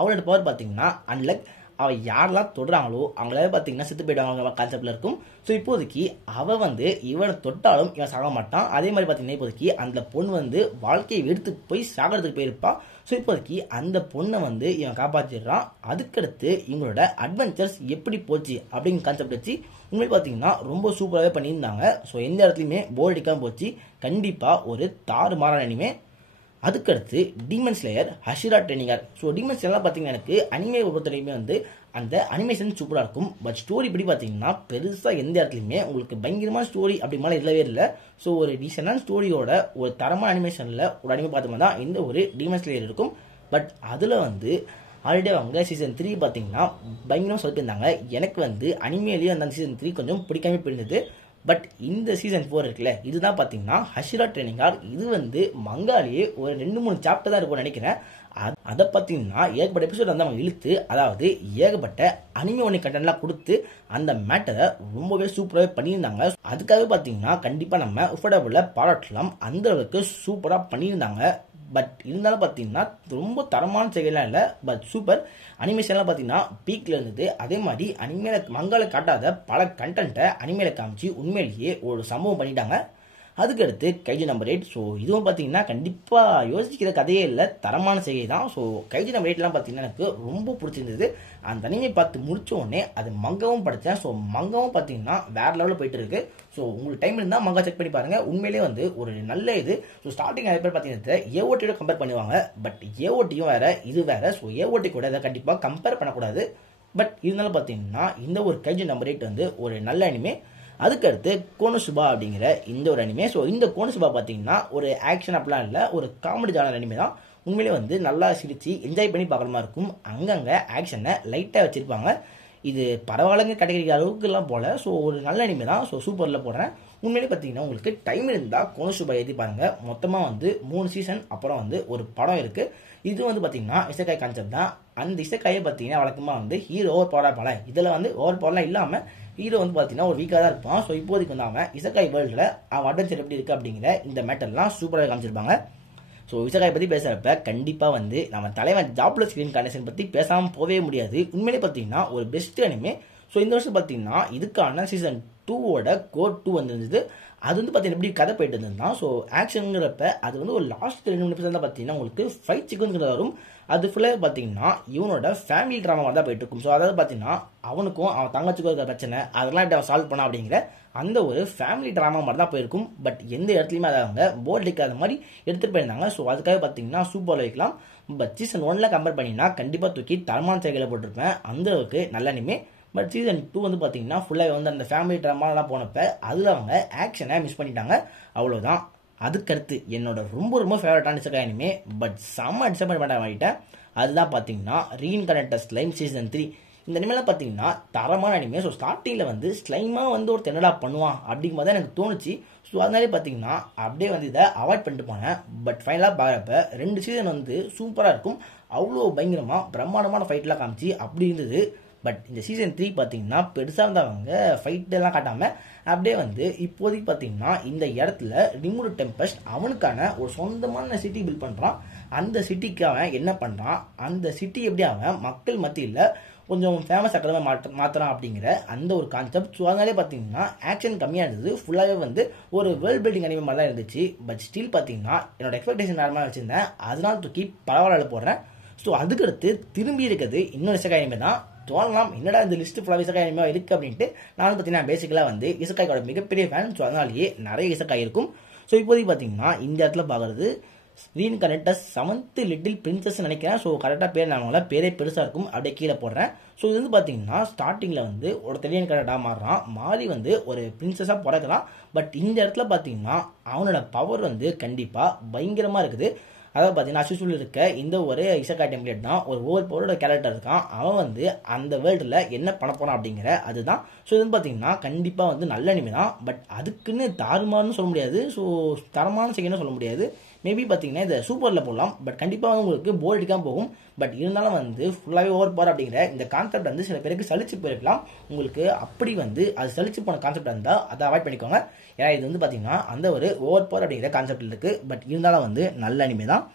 அவளோட பவர் பார்த்தீங்கன்னா அன்லக். அவள் யாரெல்லாம் தொடுறாங்களோ அவங்களால பார்த்தீங்கன்னா செத்து போயிடுவாங்க கான்செப்டில் இருக்கும். ஸோ இப்போதைக்கு அவள் வந்து இவனை தொட்டாலும் இவன் சாக மாட்டான். அதே மாதிரி பார்த்தீங்கன்னா இப்போதைக்கு அந்த பொண்ணு வந்து வாழ்க்கையை எடுத்து போய் சாகிறதுக்கு போயிருப்பா. ஸோ இப்போதைக்கு அந்த பொண்ணை வந்து இவன் காப்பாற்றிடுறான். அதுக்கடுத்து இவங்களோட அட்வென்ச்சர்ஸ் எப்படி போச்சு அப்படிங்கிற கான்செப்ட் வச்சு உண்மையை பார்த்தீங்கன்னா ரொம்ப சூப்பராகவே பண்ணியிருந்தாங்க. ஸோ எந்த இடத்துலையுமே போர் அடிக்காமல் போச்சு. கண்டிப்பாக ஒரு தாறுமாறான அனிமே. அதுக்கடுத்து டீமன் ஸ்லேயர் ஹஷிரா ட்ரெயினிங்கர். ஸோ டீமன் ஸ்லேயர்லாம் பார்த்தீங்கன்னா எனக்கு அனிமே பொறுத்தவரைக்குமே வந்து அந்த அனிமேஷன் சூப்பராக இருக்கும். பட் ஸ்டோரி இப்படி பார்த்தீங்கன்னா பெருசாக எந்த இடத்துலையுமே உங்களுக்கு பயங்கரமான ஸ்டோரி அப்படி மாதிரி இல்லவே இல்லை. ஸோ ஒரு டீசெண்டான ஸ்டோரியோட ஒரு தரமான அனிமேஷனில் ஒரு அனிமே பார்த்தோம்னா தான் இந்த ஒரு டீமன் ஸ்லேயர் இருக்கும். பட் அதில் வந்து ஆல்ரெடி அவங்க சீசன் 3 பார்த்தீங்கன்னா பயங்கரமாக சொல்லியிருந்தாங்க. எனக்கு வந்து அனிமேலேயே அந்த சீசன் 3 கொஞ்சம் பிடிக்காம போயிருந்தது. பட் இந்த சீசன் 4 இருக்குல்ல, இதுதான் பார்த்தீங்கன்னா ஹஷிரா ட்ரெயினிங்கர். இது வந்து மங்காலேயே ஒரு 2-3 சாப்டர் தான் இருக்கும்னு நினைக்கிறேன். அதை பார்த்தீங்கன்னா ஏகப்பட்ட எபிசோட் வந்து அவங்க இழுத்து, அதாவது ஏகப்பட்ட அனிமே ஒன்று கண்டென்ட்லாம் கொடுத்து அந்த மேட்டரை ரொம்பவே சூப்பராகவே பண்ணியிருந்தாங்க. அதுக்காகவே பார்த்தீங்கன்னா கண்டிப்பாக நம்ம உஃபர்டபுளில் பாராட்டலாம், அந்த அளவுக்கு சூப்பராக பண்ணியிருந்தாங்க. பட் இருந்தாலும் பார்த்தீங்கன்னா ரொம்ப தரமான செயலாம் இல்லை, பட் சூப்பர் அனிமேஷன்லாம் பார்த்தீங்கன்னா பீக்கில் இருந்தது. அதே மாதிரி அனிமேல மங்கால காட்டாத பல கண்டென்ட்டை அனிமேல காமிச்சு உண்மையிலேயே ஒரு சம்பவம் பண்ணிட்டாங்க. அதுக்கடுத்து கைஜி நம்பர் 8. ஸோ இதுவும் பார்த்தீங்கன்னா கண்டிப்பாக யோசிக்கிற கதையே இல்லை, தரமான செய்கை தான். ஸோ கைஜி நம்பர் 8லாம் பார்த்தீங்கன்னா எனக்கு ரொம்ப பிடிச்சிருந்தது. அந்த அனிமே பார்த்து முடிச்ச உடனே அது மங்கவும் படித்தேன். ஸோ மங்கவும் பார்த்தீங்கன்னா வேற லெவலில் போயிட்டு இருக்கு. ஸோ உங்களுக்கு டைம் இருந்தால் மங்கா செக் பண்ணி பாருங்க. உண்மையிலேயே வந்து ஒரு நல்ல இது. ஸோ ஸ்டார்டிங் நிறைய பேர் பார்த்தீங்கன்னா ஏஓடியோட கம்பேர் பண்ணுவாங்க. பட் ஏஓடியும் வேற, இது வேற. ஸோ ஏஓடி கூட இதை கண்டிப்பாக கம்பேர் பண்ணக்கூடாது. பட் இருந்தாலும் பார்த்தீங்கன்னா இந்த ஒரு கைஜி நம்பர் 8 வந்து ஒரு நல்ல அனிமே. அதுக்கடுத்து கோனோசுபா அப்படிங்கிற இந்த ஒரு அனிமே. ஸோ இந்த கோனோசுபா பார்த்தீங்கன்னா ஒரு ஆக்ஷன் அப்படிலாம் இல்லை, ஒரு காமெடி ஜானர் அனிமே தான். உண்மையிலே வந்து நல்லா சிரிச்சு என்ஜாய் பண்ணி பார்க்குற மாதிரி இருக்கும். அங்கங்கே ஆக்ஷனை லைட்டாக வச்சுருப்பாங்க. இது பரவாயில்லைங்க கேட்டகரி அளவுக்குலாம் போல. ஸோ ஒரு நல்ல அனிமே தான். ஸோ சூப்பரில் போடுறேன். உண்மையிலே பார்த்தீங்கன்னா உங்களுக்கு டைம் இருந்தால் கோனோசுபா எழுதி பாருங்க. மொத்தமாக வந்து 3 சீசன் அப்புறம் வந்து ஒரு படம் இருக்குது. இது வந்து பார்த்தீங்கன்னா இசக்காய் கான்செப்ட் தான். அந்த இசக்காயை பார்த்தீங்கன்னா வழக்கமாக வந்து ஹீரோ ஓவர் பவராக இருப்பாங்க. இதில் வந்து ஓவர் பவர்லாம் இல்லாமல் ஹீரோ வந்து பார்த்தீங்கன்னா ஒரு வீக்காக தான் இருப்பான். ஸோ இப்போதைக்கு வந்து அவன் இசக்காய் வேர்ல்டில் அவன் அட்வென்ச்சர் எப்படி இருக்குது அப்படிங்கிற இந்த மேட்டர்லாம் சூப்பராக காமிச்சிருப்பாங்க. ஸோ இசக்காய் பற்றி பேசுகிறப்ப கண்டிப்பாக வந்து நம்ம தலைவன் ஜாப்லெஸ் ஸ்க்ரீன் கண்டிஷன் பற்றி பேசாமல் போகவே முடியாது. உண்மையிலே பார்த்தீங்கன்னா ஒரு பெஸ்ட் அனிமே. ஸோ இந்த வருஷம் பார்த்தீங்கன்னா இதுக்கான சீசன் 2வோட கோர் 2 வந்துருந்தது. அது வந்து பார்த்தீங்கன்னா எப்படி கதை போயிட்டு இருந்ததுன்னா, ஸோ ஆக்ஷனுங்கிறப்ப அது வந்து ஒரு லாஸ்ட் 2 நிமிஷம் தான் பார்த்தீங்கன்னா உங்களுக்கு ஃபைட் சீக்வன்ஸ் வரும். அது ஃபுல்லாக பார்த்தீங்கன்னா இவனோட ஃபேமிலி ட்ராமா மாதிரி தான் போயிட்டு இருக்கும். ஸோ அதாவது பார்த்தீங்கன்னா அவனுக்கும் அவன் தங்கச்சிக்கும் இருக்கிற பிரச்சனை அதெல்லாம் எப்படி அவன் சால்வ் பண்ணா அப்படிங்கிற அந்த ஒரு ஃபேமிலி ட்ராமா மாதிரி தான் போயிருக்கும். பட் எந்த இடத்துலையுமே அதை அவங்க போர்டு அடிக்காத மாதிரி எடுத்துகிட்டு போயிருந்தாங்க. ஸோ அதுக்காக பார்த்தீங்கன்னா சூப்பர் வைக்கலாம். பட் சீசன் 1ல் கம்பேர் பண்ணிங்கன்னா கண்டிப்பாக தூக்கி தரமான செயல்களை போட்டிருப்பேன். அந்த அளவுக்கு நல்ல அனிமே. பட் சீசன் 2 வந்து பார்த்தீங்கன்னா ஃபுல்லாக வந்து அந்த ஃபேமிலி ட்ராமாலாம் போனப்ப அதில் அவங்க ஆக்ஷனை மிஸ் பண்ணிட்டாங்க. அவ்வளோதான். அதுக்கடுத்து என்னோட ரொம்ப ரொம்ப ஃபேவரட்டான இசக்காய் அனிமே, பட் செம்ம டிசப்பாயின்மெண்ட் ஆகிட்டேன். அதுதான் பார்த்தீங்கன்னா ரீஇன்கார்னேட்டட் ஸ்லைம் சீசன் 3. இந்த அனிமேலாம் பார்த்தீங்கன்னா தரமான அனிமே. ஸோ ஸ்டார்டிங்கில் வந்து ஸ்லைமாக வந்து ஒரு தென்னடா பண்ணுவான் அப்படிங்கும் போது எனக்கு தோணுச்சு. ஸோ அதனாலே பார்த்தீங்கன்னா அப்படியே வந்து இதை அவாய்ட் பண்ணிட்டு போனேன். பட் ஃபைனலாக பார்க்குறப்ப 2 சீசன் வந்து சூப்பராக இருக்கும். அவ்வளோ பயங்கரமாக பிரம்மாண்டமான ஃபைட்லாம் காமிச்சு அப்படி இருந்தது. பட் இந்த சீசன் 3 பார்த்தீங்கன்னா பெருசாக இருந்தவங்க ஃபைட்டெல்லாம் காட்டாமல் அப்படியே வந்து இப்போதைக்கு பார்த்தீங்கன்னா இந்த இடத்துல ரிமூட் டெம்பஸ்ட் அவனுக்கான ஒரு சொந்தமான சிட்டி பில்ட் பண்ணுறான். அந்த சிட்டிக்கு அவன் என்ன பண்ணுறான், அந்த சிட்டி எப்படி அவன் மக்கள் மத்தியில் கொஞ்சம் ஃபேமஸ் ஆக்கிறத மாற்றுறான் அப்படிங்கிற அந்த ஒரு கான்செப்ட். ஸோ அதனாலே பார்த்தீங்கன்னா ஆக்ஷன் கம்மியாக இருந்தது. ஃபுல்லாகவே வந்து ஒரு வேர்ல்ட் பில்டிங் அனிமே மாதிரி தான் இருந்துச்சு. பட் ஸ்டில் பார்த்தீங்கன்னா என்னோட எக்ஸ்பெக்டேஷன் நார்மலாக வச்சுருந்தேன். அதனால தூக்கி பரவாயில்ல போடுறேன். ஸோ அதுக்கடுத்து திரும்பி இருக்கிறது இன்னொரு இசக்காய் அனிமே தான். தோணலாம் என்னடா இந்த லிஸ்ட் ஃபுல்லாக இசக்காய் அனிமே இருக்குது அப்படின்ட்டு. நானும் பார்த்தீங்கன்னா பேசிக்கலாக வந்து இசக்காயோட மிகப்பெரிய ஃபேன். ஸோ அதனாலேயே நிறைய இசக்காய் இருக்கும். ஸோ இப்போதைக்கு பார்த்தீங்கன்னா இந்த இடத்துல பார்க்குறது ரீஇன்கார்னேட்டட் 7th லிட்டில் பிரின்சஸ் நினைக்கிறேன். ஸோ கரெக்டாக பேர் நான் பேரே பெருசாக இருக்கும். அப்படியே கீழே போடுறேன். ஸோ இது வந்து பார்த்தீங்கன்னா ஸ்டார்டிங்கில் வந்து ஒரு ரீஇன்கார்னேட்டாக மாறுறான். மாறி வந்து ஒரு பிரின்சஸாக பிறகுறான். பட் இந்த இடத்துல பார்த்தீங்கன்னா அவனோட பவர் வந்து கண்டிப்பாக பயங்கரமாக இருக்குது. அதாவது பார்த்தீங்கன்னா அசுசூல் இருக்க இந்த ஒரு இசக்காய் டெம்ப்ளேட் தான். ஒரு ஓவர் பவரோட கேரக்டர் இருக்கான். அவன் வந்து அந்த வேர்ல்டில் என்ன பண்ண போறான் அப்படிங்கிற அதுதான். ஸோ இது பார்த்தீங்கன்னா கண்டிப்பாக வந்து நல்ல அனிமே தான். பட் அதுக்குன்னு தாறுமாறுன்னு சொல்ல முடியாது. ஸோ தரமான செய்யணும்னு சொல்ல முடியாது. மேபி பார்த்தீங்கன்னா இதை சூப்பரில் போடலாம். பட் கண்டிப்பாக வந்து உங்களுக்கு போர் அடிக்காமல் போகும். பட் இருந்தாலும் வந்து ஃபுல்லாகவே ஓவர் பவர் அப்படிங்கிற இந்த கான்செப்ட் வந்து சில பேருக்கு சலிச்சு போயிருக்கலாம். உங்களுக்கு அப்படி வந்து அது சலிச்சு போன கான்செப்ட் இருந்தால் அதை அவாய்ட் பண்ணிக்கோங்க. ஏன்னா இது வந்து பார்த்தீங்கன்னா அந்த ஒரு ஓவர் பவர் அப்படிங்கிற கான்செப்ட் இருக்குது. பட் இருந்தாலும் வந்து நல்ல அனிமே தான்.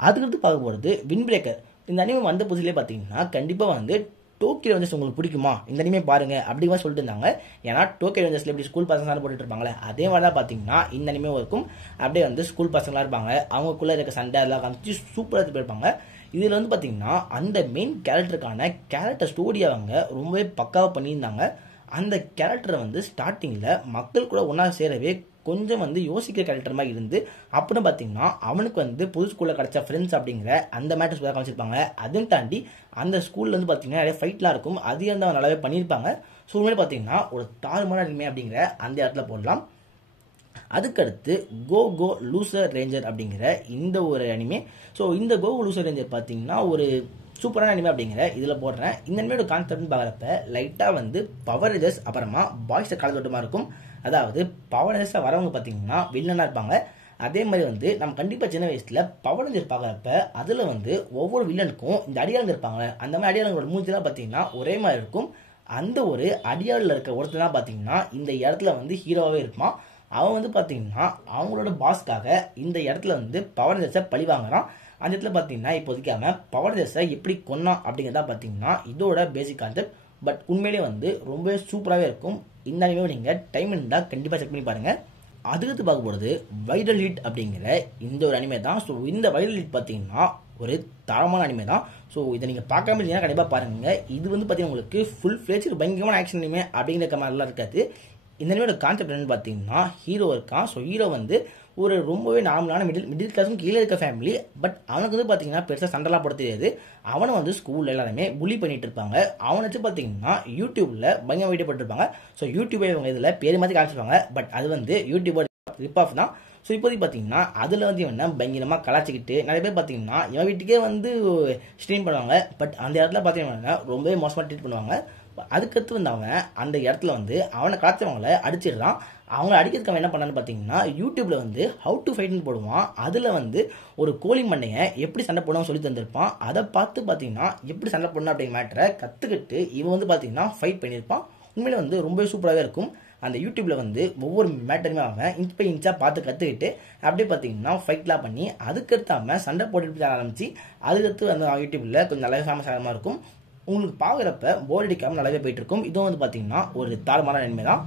அதுக்கடுத்து பார்க்க போகிறது விண்ட் பிரேக்கர். இந்த அனிமே வந்த புதுசிலே பார்த்தீங்கன்னா கண்டிப்பாக வந்து டோக்கியோ ரெஞ்சர்ஸ் உங்களுக்கு பிடிக்குமா இந்த அனிமே பாருங்க அப்படிமா சொல்லிட்டு இருந்தாங்க. ஏன்னா டோக்கியோ ரெஞ்சர்ஸ்ல எப்படி ஸ்கூல் பசங்க போட்டுட்டு இருப்பாங்களே அதே மாதிரி தான் பார்த்தீங்கன்னா இந்த அனிமே இருக்கும். அப்படியே வந்து ஸ்கூல் பசங்களாக இருப்பாங்க. அவங்களுக்குள்ள இருக்க சண்டை அதெல்லாம் காமிச்சு சூப்பராக எடுத்து போயிருப்பாங்க. இதில் வந்து பார்த்தீங்கன்னா அந்த மெயின் கேரக்டருக்கான கேரக்டர் ஸ்டோரி அவங்க ரொம்பவே பக்காவாக பண்ணியிருந்தாங்க. அந்த கேரக்டரை வந்து ஸ்டார்டிங்கில் மக்கள் கூட ஒன்றா சேரவே கொஞ்சம் வந்து யோசிக்கிற கேரக்டர் மாதிரி இருந்து அப்படின்னு பார்த்தீங்கன்னா அவனுக்கு வந்து புது ஸ்கூலில் கிடைச்ச ஃப்ரெண்ட்ஸ் அப்படிங்கிற அந்த மேட்டர்ஸ் கூட காமிச்சிருப்பாங்க. அதையும் தாண்டி அந்த ஸ்கூலில் வந்து பார்த்தீங்கன்னா நிறைய ஃபைட்லாம் இருக்கும். அதையும் வந்து அவன் நல்லாவே பண்ணியிருப்பாங்க. ஸோ உண்மையிலே பார்த்தீங்கன்னா ஒரு தாறுமாறான அனிமே அப்படிங்கிற அந்த இடத்துல போடலாம். அதுக்கடுத்து கோ கோ லூசர் ரேஞ்சர் அப்படிங்கிற இந்த ஒரு அனிமே. ஸோ இந்த கோ கோ லூசர் ரேஞ்சர் பார்த்தீங்கன்னா ஒரு சூப்பரான அனிமே அப்படிங்கிற இதில் போடுறேன். இந்த அனிமையோட கான்செப்ட்னு பார்க்குறப்ப லைட்டாக வந்து பவர் ரேஞ்சர்ஸ் அப்புறமா பாய்ஸை கலந்துட்டமாக இருக்கும். அதாவது பவர் ரேஞ்சர்ஸாக வரவங்க பார்த்தீங்கன்னா வில்லனாக இருப்பாங்க. அதே மாதிரி வந்து நம்ம கண்டிப்பாக சின்ன வயசில் பவர் ரேஞ்சர் பார்க்குறப்ப அதில் வந்து ஒவ்வொரு வில்லனுக்கும் இந்த அடியாளங்க இருப்பாங்க. அந்த மாதிரி அடியாளங்களோட மூஞ்சிலாம் பார்த்தீங்கன்னா ஒரே மாதிரி இருக்கும். அந்த ஒரு அடியாளில் இருக்க ஒருத்தர் பார்த்தீங்கன்னா இந்த இடத்துல வந்து ஹீரோவாகவே இருப்பான். அவன் வந்து பார்த்தீங்கன்னா அவங்களோட பாஸ்க்காக இந்த இடத்துல வந்து பவர் ரேஞ்சர்ஸை பழி வாங்குறான். அந்த இடத்துல பார்த்தீங்கன்னா இப்போதைக்கு அவன் பவர் ரேஞ்சர்ஸை எப்படி கொன்னான் அப்படிங்கிறதா பார்த்தீங்கன்னா இதோட பேசிக் கான்செப்ட். பட் உண்மையிலே வந்து ரொம்பவே சூப்பராகவே இருக்கும். இந்த அனிமே நீங்கள் டைம் இருந்தால் கண்டிப்பாக செக் பண்ணி பாருங்கள். அதுக்கு பார்க்க போகிறது வைரல் ஹிட் அப்படிங்கிற இந்த ஒரு அனிமே தான். ஸோ இந்த வைரல் ஹிட் பார்த்தீங்கன்னா ஒரு தரமான அனிமே தான். ஸோ இதை நீங்கள் பார்க்காம இருந்தீங்கன்னா கண்டிப்பாக பாருங்கள். இது வந்து பார்த்தீங்கன்னா உங்களுக்கு ஃபுல் ஃப்ளெஜ்டு பயங்கரமான ஆக்ஷன் அனிமே அப்படிங்கிற மாதிரிலாம் இருக்காது. இந்த அனிமையோட கான்செப்ட் என்னன்னு பார்த்தீங்கன்னா ஹீரோ இருக்கான். ஸோ ஹீரோ வந்து ஒரு ரொம்பவே நார்மலான மிடில் கிளாஸும் கீழே இருக்க ஃபேமிலி. பட் அவனுக்கு வந்து பார்த்தீங்கன்னா பெருசாக சண்டைலாம் போட தெரியாது. அவனை வந்து ஸ்கூலில் எல்லாருமே புலி பண்ணிட்டு இருப்பாங்க. அவனை வச்சு பார்த்தீங்கன்னா யூடியூப்பில் பயங்கர வீடியோ போட்டுருப்பாங்க. ஸோ யூடியூபே இவங்க இதில் பேர் மாதிரி காமிச்சிருப்பாங்க. பட் அது வந்து யூடியூபர் ரிப் ஆஃப் தான். ஸோ இப்போதைக்கு பார்த்தீங்கன்னா அதில் வந்து இவனை பயங்கரமாக கலாச்சிக்கிட்டு நிறைய பேர் பார்த்தீங்கன்னா இவன் வீட்டுக்கே வந்து ஸ்ட்ரீம் பண்ணுவாங்க. பட் அந்த இடத்துல பார்த்தீங்கன்னா ரொம்பவே மோசமாக ட்ரீட் பண்ணுவாங்க. அதுக்கடுத்து வந்து அவன் அந்த இடத்துல வந்து அவனை கலாச்சவங்களை அடிச்சிடுறான். அவங்க அடிக்கிறதுக்கு அவன் என்ன பண்ணான்னு பார்த்தீங்கன்னா யூடியூப்ல வந்து ஹவு டு ஃபைட்னு போடுவான். அதில் வந்து ஒரு கோழி மண்டையை எப்படி சண்டை போடணும் சொல்லி தந்திருப்பான். அதை பார்த்து பார்த்தீங்கன்னா எப்படி சண்டை போடணும் அப்படிங்கிற மேட்டரை கற்றுக்கிட்டு இவன் வந்து பார்த்தீங்கன்னா ஃபைட் பண்ணியிருப்பான். உண்மையில வந்து ரொம்பவே சூப்பராகவே இருக்கும். அந்த யூடியூப்ல வந்து ஒவ்வொரு மேட்டருமே அவன் இன்ச் பை இன்ச்சாக பார்த்து கற்றுக்கிட்டு அப்படியே பார்த்தீங்கன்னா ஃபைட்லாம் பண்ணி அதுக்கடுத்து அவன் சண்டை போட்டுட்டு ஆரம்பிச்சு அதுக்கடுத்து அந்த யூடியூப்ல கொஞ்சம் நல்லாவே ஃபேமஸ் ஆகாமல் இருக்கும். உங்களுக்கு பார்க்குறப்ப போர் அடிக்காமல் நல்லாவே போயிட்டு இருக்கும். இதுவும் வந்து பார்த்தீங்கன்னா ஒரு தாரமான நன்மை தான்.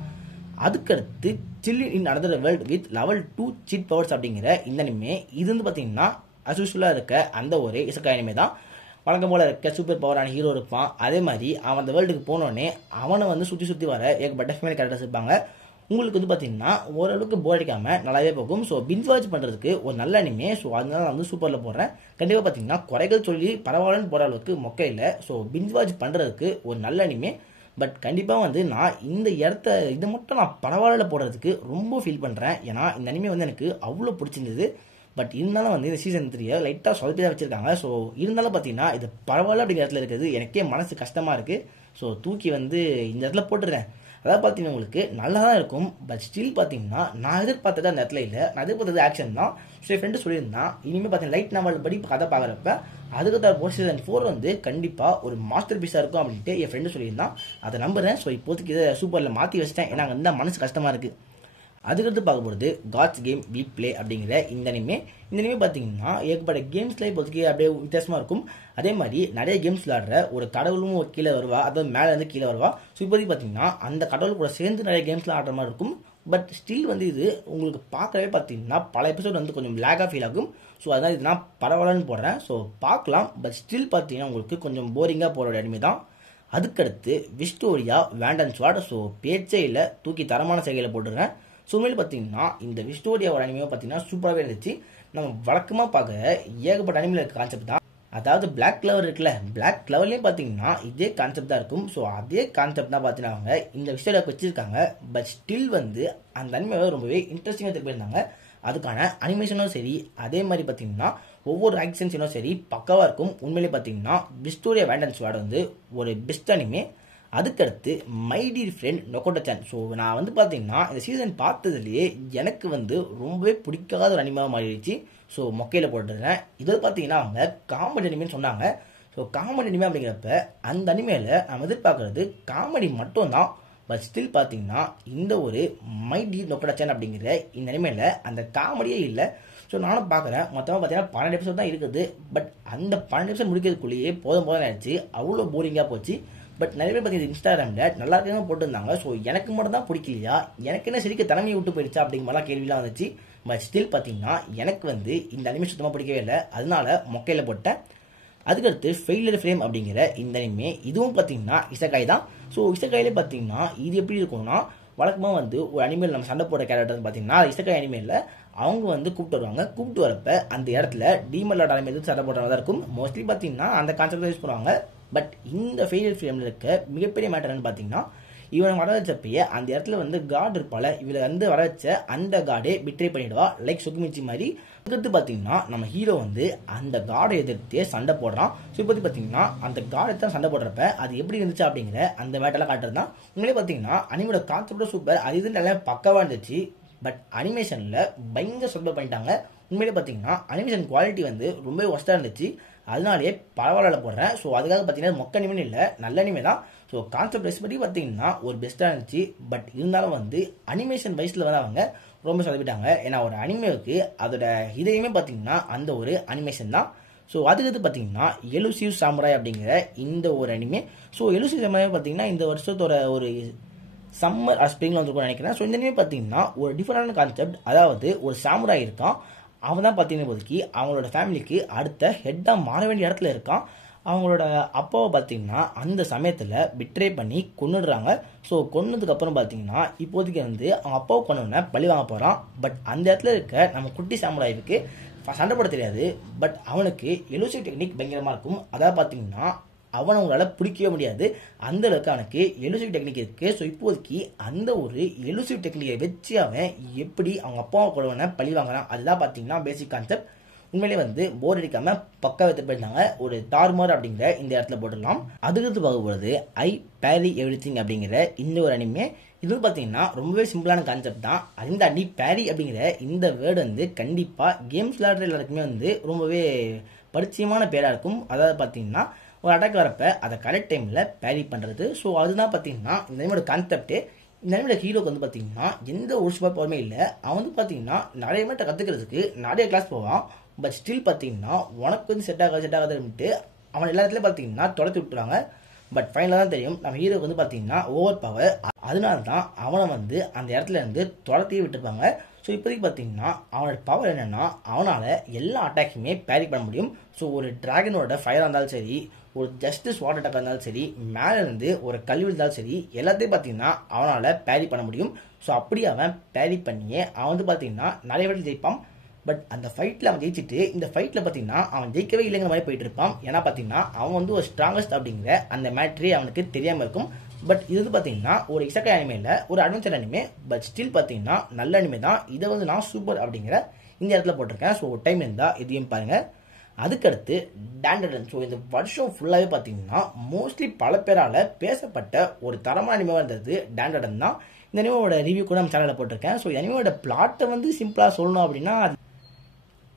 அதுக்கடுத்து silly in another world with level 2 cheat powers அப்படிங்கிற இந்த அனிமே. இது வந்து பார்த்தீங்கன்னா அசூஷுவலாக இருக்க அந்த ஒரு இசக்காய் அனிமே தான். வழக்கம் போல இருக்க சூப்பர் பவரான ஹீரோ இருப்பான். அதே மாதிரி அவன் அந்த வேர்ல்டுக்கு போனோடனே அவனை வந்து சுற்றி வர ஏகப்பட்ட ஃபீமேல் கேரக்டர்ஸ் இருப்பாங்க. உங்களுக்கு வந்து பார்த்தீங்கன்னா ஓரளவுக்கு போர் அடிக்காமல் நல்லாவே போகும். ஸோ பிஞ்ச் வாட்ச் பண்ணுறதுக்கு ஒரு நல்ல அனிமே. ஸோ அதனால நான் வந்து சூப்பரில் போடுறேன். கண்டிப்பாக பார்த்தீங்கன்னா குறைகள் சொல்லி பரவாயில்லன்னு போகிற அளவுக்கு மொக்கை இல்லை. ஸோ பிஞ்ச் வாட்ச் பண்ணுறதுக்கு ஒரு நல்ல அனிமே. பட் கண்டிப்பாக வந்து நான் இந்த இடத்த இதை மட்டும் நான் பரவாயில்ல போடுறதுக்கு ரொம்ப ஃபீல் பண்ணுறேன். ஏன்னா இந்த அனிமே வந்து எனக்கு அவ்வளோ பிடிச்சிருந்தது. பட் இருந்தாலும் வந்து இந்த சீசன் 3 லைட்டாக சொதப்பி தான் வச்சிருக்காங்க. ஸோ இருந்தாலும் பார்த்தீங்கன்னா இது பரவாயில்ல அப்படிங்கிற இடத்துல இருக்குது எனக்கே மனசு கஷ்டமாக இருக்குது. ஸோ தூக்கி வந்து இந்த இடத்துல போட்டுருக்கேன். அதாவது பார்த்தீங்கன்னா உங்களுக்கு நல்லா தான் இருக்கும். பட் ஸ்டில் பார்த்தீங்கன்னா நான் எதிர்பார்த்தது அந்த இடத்துல இல்லை. நான் எதிர்பார்த்தது ஆக்ஷன் தான். ஸோ என் ஃப்ரெண்டு சொல்லியிருந்தான் இனிமேல் பார்த்தீங்கன்னா லைட் நாவல் படி கதை பார்க்குறப்ப அதுக்கு தான் சீசன் 4 வந்து கண்டிப்பாக ஒரு மாஸ்டர் பீஸாக இருக்கும் அப்படின்ட்டு என் ஃப்ரெண்டு சொல்லியிருந்தான். அதை நம்புறேன். ஸோ இப்போதைக்கு இதை சூப்பரில் மாற்றி வச்சிட்டேன். ஏன்னா அங்கே இருந்தால் மனசு கஷ்டமாக இருக்குது. அதுக்கடுத்து பார்க்க போகிறது காட்ஸ் கேம் வி பிளே அப்படிங்கிற இந்த அனிமே. இந்த அனிமே பார்த்தீங்கன்னா ஏகப்பட்ட கேம்ஸில் இப்போதைக்கு அப்படியே வித்தியாசமாக இருக்கும். அதே மாதிரி நிறைய கேம்ஸ் விளாடுற ஒரு கடவுளும் கீழே வருவா, அதாவது மேலே இருந்து கீழே வருவா. ஸோ இப்போதைக்கு பார்த்தீங்கன்னா அந்த கடவுள் கூட சேர்ந்து நிறைய கேம்ஸ்லாம் ஆடுற மாதிரி இருக்கும். பட் ஸ்டில் வந்து இது உங்களுக்கு பார்க்கவே பார்த்தீங்கன்னா பல எபிசோட் வந்து கொஞ்சம் லேக்காக ஃபீல் ஆகும். ஸோ அதனால் இது நான் பரவாயில்லன்னு போடுறேன். ஸோ பார்க்கலாம். பட் ஸ்டில் பார்த்தீங்கன்னா உங்களுக்கு கொஞ்சம் போரிங்காக போகிற அனிமே தான். அதுக்கடுத்து விஸ்டோரியா வேண்டன் ஸ்வாட். ஸோ பேச்சே இல்லை, தூக்கி தரமான செயலில் போட்டுருக்கேன். ஸோ மேலே பார்த்தீங்கன்னா இந்த விஸ்டோரியாவோட அனிமையாக பார்த்தீங்கன்னா சூப்பராகவே இருந்துச்சு. நம்ம வழக்கமாக பார்க்க ஏகப்பட்ட அனிமையில் இருக்க கான்செப்ட் தான். அதாவது பிளாக் கிளவர் இருக்குல்ல, பிளாக் கிளவர்லேயும் பார்த்தீங்கன்னா இதே கான்செப்ட் தான் இருக்கும். ஸோ அதே கான்செப்ட் தான் பார்த்தீங்கன்னா அவங்க இந்த விஸ்டோரியாவுக்கு வச்சிருக்காங்க. பட் ஸ்டில் வந்து அந்த அனிமையை ரொம்பவே இன்ட்ரெஸ்டிங்காக திருப்பி இருந்தாங்க. அதுக்கான அனிமேஷனும் சரி, அதே மாதிரி பார்த்தீங்கன்னா ஒவ்வொரு ஆக்ஷன் சீனும் சரி பக்காவாக இருக்கும். உண்மையிலே பார்த்தீங்கன்னா விஸ்டோரியா வேண்டன் ஸ்வாட் வந்து ஒரு பெஸ்ட் அனிமே. அதுக்கடுத்து மை டியர் ஃப்ரெண்ட் நொக்கோட்டோ-சான். ஸோ நான் வந்து பார்த்தீங்கன்னா இந்த சீசன் பார்த்ததுலேயே எனக்கு வந்து ரொம்பவே பிடிக்காத ஒரு அனிமாக மாறிடுச்சு. ஸோ மொக்கையில் போட்டுருக்கேன். இதில் பார்த்தீங்கன்னா அவங்க காமெடி அனிமேன்னு சொன்னாங்க. ஸோ காமெடி அனிமே அப்படிங்கிறப்ப அந்த அனிமேல நம்ம எதிர்பார்க்கறது காமெடி மட்டும்தான். பட் ஸ்டில் பார்த்தீங்கன்னா இந்த ஒரு மை டியர் நொக்கோட்டோ-சான் அப்படிங்கிற இந்த அனிமேல அந்த காமெடியே இல்லை. ஸோ நானும் பார்க்குறேன். மொத்தமாக பார்த்தீங்கன்னா 12 எபிசோட் தான் இருக்குது. பட் அந்த 12 எபிசோட் முடிக்கிறதுக்குள்ளேயே போதும் ஆயிடுச்சு. அவ்வளோ போரிங்காக போச்சு. பட் நிறைய பேர் பார்த்தீங்கன்னா இன்ஸ்டாகிராமில் நல்லா இருக்காங்க போட்டுருந்தாங்க. ஸோ எனக்கு மட்டும் தான் பிடிக்கலையா, எனக்கு என்ன சிரிக்க தலைமையை விட்டு போயிடுச்சா அப்படிங்கிற மாதிரிலாம் கேள்விலாம் வந்துச்சு. பட் ஸ்டில் பார்த்தீங்கன்னா எனக்கு வந்து இந்த அனிமே சுத்தமாக பிடிக்கவே இல்லை. அதனால மொக்கையில் போட்டேன். அதுக்கடுத்து ஃபெயிலியர் ஃப்ரேம் அப்படிங்கிற இந்த அனிமே. இதுவும் பார்த்தீங்கன்னா இசக்காய் தான். ஸோ இசக்காயிலே பார்த்தீங்கன்னா இது எப்படி இருக்கும்னா வழக்கமாக வந்து ஒரு அனிமேல் நம்ம சண்டை போடுற கேரக்டர் பார்த்தீங்கன்னா இசக்காய் அனிமேல அவங்க வந்து கூப்பிட்டு வருவாங்க. கூப்பிட்டு வரப்ப அந்த இடத்துல டீமலோட அனிமே சண்டை போடுற மாதிரி இருக்கும். மோஸ்ட்லி பார்த்தீங்கன்னா அந்த கான்செப்ட் யூஸ் பண்ணுவாங்க. பட் இந்த ஃபெயிலியர் ஃப்ரேமில் இருக்க மிகப்பெரிய மேட்டர்னு பார்த்தீங்கன்னா இவனை வர வச்சப்பயே அந்த இடத்துல வந்து காட் இருப்பால, இவளை வந்து வர வச்ச அந்த காடே பிட்ரே பண்ணிடுவா, லைக் சுகுமிச்சி மாதிரி. அதுக்கு பார்த்தீங்கன்னா நம்ம ஹீரோ வந்து அந்த காடை எதிர்த்தே சண்டை போடுறான். ஸோ இப்போ பார்த்தீங்கன்னா அந்த காடை தான் சண்டை போடுறப்ப அது எப்படி இருந்துச்சு அப்படிங்கிற அந்த மேட்டெல்லாம் காட்டுறது தான். உங்களே பார்த்தீங்கன்னா அனிமோட கான்செப்டும் சூப்பர், அது இது நல்லா பக்காவாக இருந்துச்சு. பட் அனிமேஷனில் பயங்கர சொல்ல பண்ணிட்டாங்க. உண்மையிலே பார்த்தீங்கன்னா அனிமேஷன் குவாலிட்டி வந்து ரொம்ப ஒஸ்ட்டாக இருந்துச்சு. அதனாலேயே பரவாயில்ல போடுறேன். ஸோ அதுக்காக பார்த்தீங்கன்னா மொக்க அனிமே இல்லை, நல்ல அனிமே தான். ஸோ கான்செப்ட் வைஸ் பற்றி பார்த்தீங்கன்னா ஒரு பெஸ்ட்டாக இருந்துச்சு. பட் இருந்தாலும் வந்து அனிமேஷன் வைஸில் வந்து அவங்க ரொம்ப சொதப்பிட்டாங்க. ஏன்னா ஒரு அனிமேவுக்கு அதோட இதையுமே பார்த்தீங்கன்னா அந்த ஒரு அனிமேஷன் தான். ஸோ அதுக்கு பார்த்தீங்கன்னா எலுசிவ் சாமுராய் அப்படிங்கிற இந்த ஒரு அனிமே. ஸோ எலுசிவ் சாமுராய் பார்த்தீங்கன்னா இந்த வருஷத்தோட ஒரு சம்மர் ஸ்ப்ரிங்கில் வந்துருக்கும்னு நினைக்கிறேன். ஸோ இந்த அனிமே பார்த்தீங்கன்னா ஒரு டிஃப்ரெண்டான கான்செப்ட். அதாவது ஒரு சாமுராய் இருக்கான், அவன் தான் பார்த்தீங்கன்னா இப்போதைக்கு அவங்களோட ஃபேமிலிக்கு அடுத்த ஹெட்டாக மாற வேண்டிய இடத்துல இருக்கான். அவங்களோட அப்பாவை பார்த்தீங்கன்னா அந்த சமயத்தில் பிட்ரே பண்ணி கொன்னுடுறாங்க. ஸோ கொன்னதுக்கப்புறம் பார்த்தீங்கன்னா இப்போதைக்கு வந்து அவங்க அப்பாவை கொன்னோடனே பழி வாங்க போகிறான். பட் அந்த இடத்துல இருக்க நம்ம குட்டி சாமுராய்க்கு சண்டை போட தெரியாது. பட் அவனுக்கு எலூசிவ் டெக்னிக் பயங்கரமாக இருக்கும். அதாவது பார்த்தீங்கன்னா அவனை அவங்களால பிடிக்கவே முடியாது, அந்த அளவுக்கு அவனுக்கு எலூசிவ் டெக்னிக் இருக்கு. ஸோ இப்போதைக்கு அந்த ஒரு எலூசிவ் டெக்னிக்கை வச்சு அவன் எப்படி அவங்க அப்பாவை கொள்வனை பழி வாங்குறான், அதுதான் பார்த்தீங்கன்னா பேசிக் கான்செப்ட். உண்மையிலே வந்து போர் அடிக்காம பக்கா வைத்து போயிருந்தாங்க. ஒரு தார்மார் அப்படிங்கிற இந்த இடத்துல போட்டுடலாம். அதுக்கு பார்க்கும்போது ஐ பேரி எவ்ரிதிங் அப்படிங்கிற இந்த ஒரு அனிமே. இது பார்த்தீங்கன்னா ரொம்பவே சிம்பிளான கான்செப்ட் தான். அந்த அடி பேரி அப்படிங்கிற இந்த வேர்டு வந்து கண்டிப்பாக கேம்ஸ் விளையாடுற எல்லாருக்குமே வந்து ரொம்பவே பரிச்சயமான பேராக இருக்கும். அதாவது பார்த்தீங்கன்னா ஒரு அட்டாக் வரப்ப அதை கரெக்ட் டைமில் பேரி பண்ணுறது. ஸோ அதுதான் பார்த்தீங்கன்னா இந்த அனிமோட கான்செப்டே. இந்த அனிமோட ஹீரோக்கு வந்து பார்த்தீங்கன்னா எந்த ஒரு சூப்பர் பவருமே இல்லை. அவன் வந்து பார்த்தீங்கன்னா நிறைய மேட்டை கற்றுக்கிறதுக்கு நிறைய கிளாஸ் போவான். பட் ஸ்டில் பார்த்தீங்கன்னா உனக்கு வந்து செட் ஆகாதுன்ட்டு அவன் எல்லா இடத்துலையும் பார்த்தீங்கன்னா துரத்தி விட்டுறாங்க. பட் ஃபைனலாக தான் தெரியும் நம்ம ஹீரோக்கு வந்து பார்த்தீங்கன்னா ஓவர் பவர். அதனால தான் அவனை வந்து அந்த இடத்துல இருந்து துரத்தியே விட்டுருப்பாங்க. ஸோ இப்போதைக்கு பார்த்தீங்கன்னா அவனோட பவர் என்னென்னா அவனால் எல்லா அட்டாக்குமே பேரி பண்ண முடியும். ஸோ ஒரு டிராகனோட ஃபயராக இருந்தாலும் சரி, ஒரு ஜஸ்ட் ஸ்வாட் அட்டாக் இருந்தாலும் சரி, மேலே இருந்து ஒரு கல்வி இருந்தாலும் சரி, எல்லாத்தையும் பார்த்தீங்கன்னா அவனால் பேரி பண்ண முடியும். ஸோ அப்படி அவன் பேரி பண்ணியே அவன் வந்து பார்த்தீங்கன்னா நிறைய வாட்டி ஜெயிப்பான். பட் அந்த ஃபைட்டில் அவன் ஜெயிச்சுட்டு இந்த ஃபைட்டில் பார்த்தீங்கன்னா அவன் ஜெயிக்கவே இல்லைங்கிற மாதிரி போயிட்டு இருப்பான். ஏன்னா பார்த்தீங்கன்னா அவன் வந்து ஒரு ஸ்ட்ராங்கஸ்ட் அப்படிங்கிற அந்த மேட்ரே அவனுக்கு தெரியாமல் இருக்கும். பட் இது வந்து பார்த்தீங்கன்னா ஒரு இசக்கை அனிமே இல்லை, ஒரு அட்வென்ச்சர் அனிமே. பட் ஸ்டில் பார்த்தீங்கன்னா நல்ல அனிமே தான். இதை வந்து நான் சூப்பர் அப்படிங்கிற இந்த இடத்துல போட்டிருக்கேன். ஸோ ஒரு டைம் இருந்தால் இதையும் பாருங்கள். அதுக்கடுத்து டேண்டடன். ஸோ இந்த வருஷம் ஃபுல்லாகவே பார்த்தீங்கன்னா மோஸ்ட்லி பல பேரால் பேசப்பட்ட ஒரு தரமான அனிமேவாக இருந்தது டேண்டடன் தான். இந்த அனிமேவோட ரிவ்யூ கூட நம்ம சேனலில் போட்டிருக்கேன். ஸோ அனிமேவோட பிளாட்டை வந்து சிம்பிளாக சொல்லணும் அப்படின்னா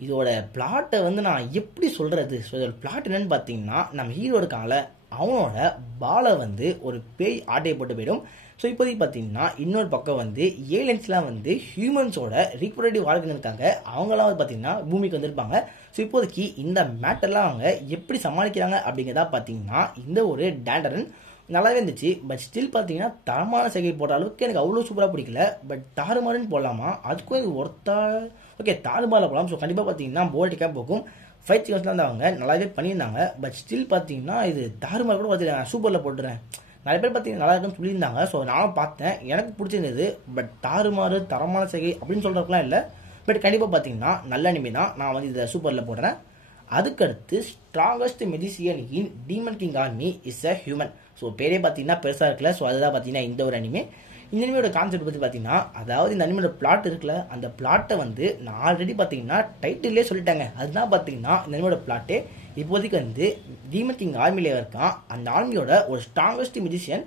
இதோட பிளாட்டை வந்து நான் எப்படி சொல்கிறது. ஸோ இதோட பிளாட் என்னன்னு பார்த்தீங்கன்னா நம்ம ஹீரோ இருக்காங்கள அவனோட பாலை வந்து ஒரு பேய் ஆட்டையை போட்டு போயிடும். ஸோ இப்போதைக்கு பார்த்தீங்கன்னா இன்னொரு பக்கம் வந்து ஏலியன்ஸ்லாம் வந்து ஹியூமன்ஸோட ரீப்ரொடக்டிவ் ஆர்கன் இருக்காங்க, அவங்களாம் வந்து பார்த்தீங்கன்னா பூமிக்கு வந்திருப்பாங்க. ஸோ இப்போதைக்கு இந்த மேட்டர்லாம் அவங்க எப்படி சமாளிக்கிறாங்க அப்படிங்கிறதா பார்த்தீங்கன்னா இந்த ஒரு டேண்டரன் நல்லாவே இருந்துச்சு. பட் ஸ்டில் பார்த்தீங்கன்னா தரமான சகை போடுற அளவுக்கு எனக்கு அவ்வளோ சூப்பராக பிடிக்கல. பட் தாறுமாறுன்னு போடலாமா, அதுக்கும் இது ஒருத்தா ஓகே தாறுமாறில் போகலாம். ஸோ கண்டிப்பாக பார்த்தீங்கன்னா போர்டிக்காக போகும். ஃபைட் சீக்வன்ஸ்லாம் வந்து அவங்க நல்லாவே பண்ணியிருந்தாங்க. பட் ஸ்டில் பார்த்தீங்கன்னா இது தாறுமாறு கூட பார்த்துருக்கேன், சூப்பரில் போட்டுறேன். நிறைய பேர் பார்த்தீங்கன்னா நல்லா இருக்குன்னு சொல்லியிருந்தாங்க. ஸோ நானும் பார்த்தேன், எனக்கு பிடிச்சிருந்தது. பட் தாறுமாறு தரமான சகை அப்படின்னு சொல்கிறதுக்குலாம் இல்லை. பட் கண்டிப்பாக பார்த்தீங்கன்னா நல்ல அனிமே தான். நான் வந்து இதை சூப்பரில் போடுறேன். அதுக்கடுத்து strongest magician in demon king army is a human. So பேரே பார்த்தீங்கன்னா பெருசாக இருக்குல்ல. ஸோ அதுதான் பார்த்தீங்கன்னா இந்த ஒரு அனிமே. இந்த அனிமையோட கான்செப்ட் பற்றி பார்த்தீங்கன்னா அதாவது இந்த அனிமையோட பிளாட் இருக்குல்ல, அந்த பிளாட்டை வந்து நான் ஆல்ரெடி பார்த்தீங்கன்னா டைட்டிலே சொல்லிட்டாங்க. அதுதான் பார்த்தீங்கன்னா இந்த அனிமையோட பிளாட்டே. இப்போதைக்கு வந்து டீமன் கிங் ஆர்மியில இருக்கான், அந்த ஆர்மியோட ஒரு ஸ்ட்ராங்கஸ்ட் மெஜிசியன்.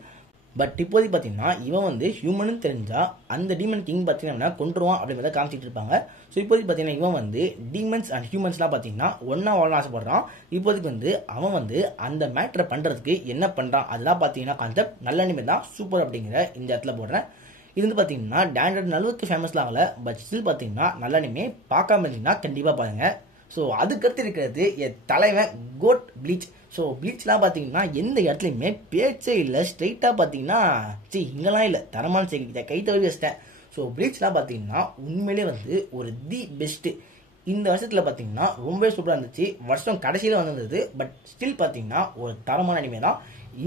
பட் இப்போதைக்கு பார்த்தீங்கன்னா இவன் வந்து ஹியூமனு தெரிஞ்சா அந்த டீமன் கிங் பார்த்தீங்கன்னா கொண்டுருவான் அப்படிங்கிறத காமிச்சிட்டு இருப்பாங்க. ஸோ இப்போதைக்கு பார்த்தீங்கன்னா இவன் வந்து டீமன்ஸ் அண்ட் ஹியூமன்ஸ்லாம் பார்த்தீங்கன்னா ஒன்றா வாழ ஆசைப்படுறான். இப்போதைக்கு வந்து அவன் வந்து அந்த மேட்டரை பண்ணுறதுக்கு என்ன பண்ணுறான் அதெல்லாம் பார்த்தீங்கன்னா கான்செப்ட் நல்ல அனிமே தான், சூப்பர் அப்படிங்கிற இந்த இடத்துல போடுறேன். இது வந்து பார்த்தீங்கன்னா டேண்டட் அளவுக்கு ஃபேமஸ்லாம் ஆகலை. பட் ஸ்டில் பார்த்தீங்கன்னா நல்ல அனிமே பார்க்காம இருந்தீங்கன்னா கண்டிப்பாக பாருங்கள். ஸோ அதுக்கடுத்து இருக்கிறது என் தலைவன் கோட் ப்ளீச். ஸோ ப்ளீச்லாம் பார்த்தீங்கன்னா எந்த இடத்துலையுமே பேச்சே இல்லை, ஸ்ட்ரைட்டாக பார்த்தீங்கன்னா இங்கெல்லாம் இல்லை, தரமான கை தவறி வச்சிட்டேன். ஸோ ப்ளீச்லாம் பார்த்தீங்கன்னா உண்மையிலே வந்து ஒரு தி பெஸ்ட்டு. இந்த வருஷத்தில் பார்த்தீங்கன்னா ரொம்பவே சூப்பராக இருந்துச்சு. வருஷம் கடைசியில் வந்திருந்தது. பட் ஸ்டில் பார்த்தீங்கன்னா ஒரு தரமான அனிமே தான்.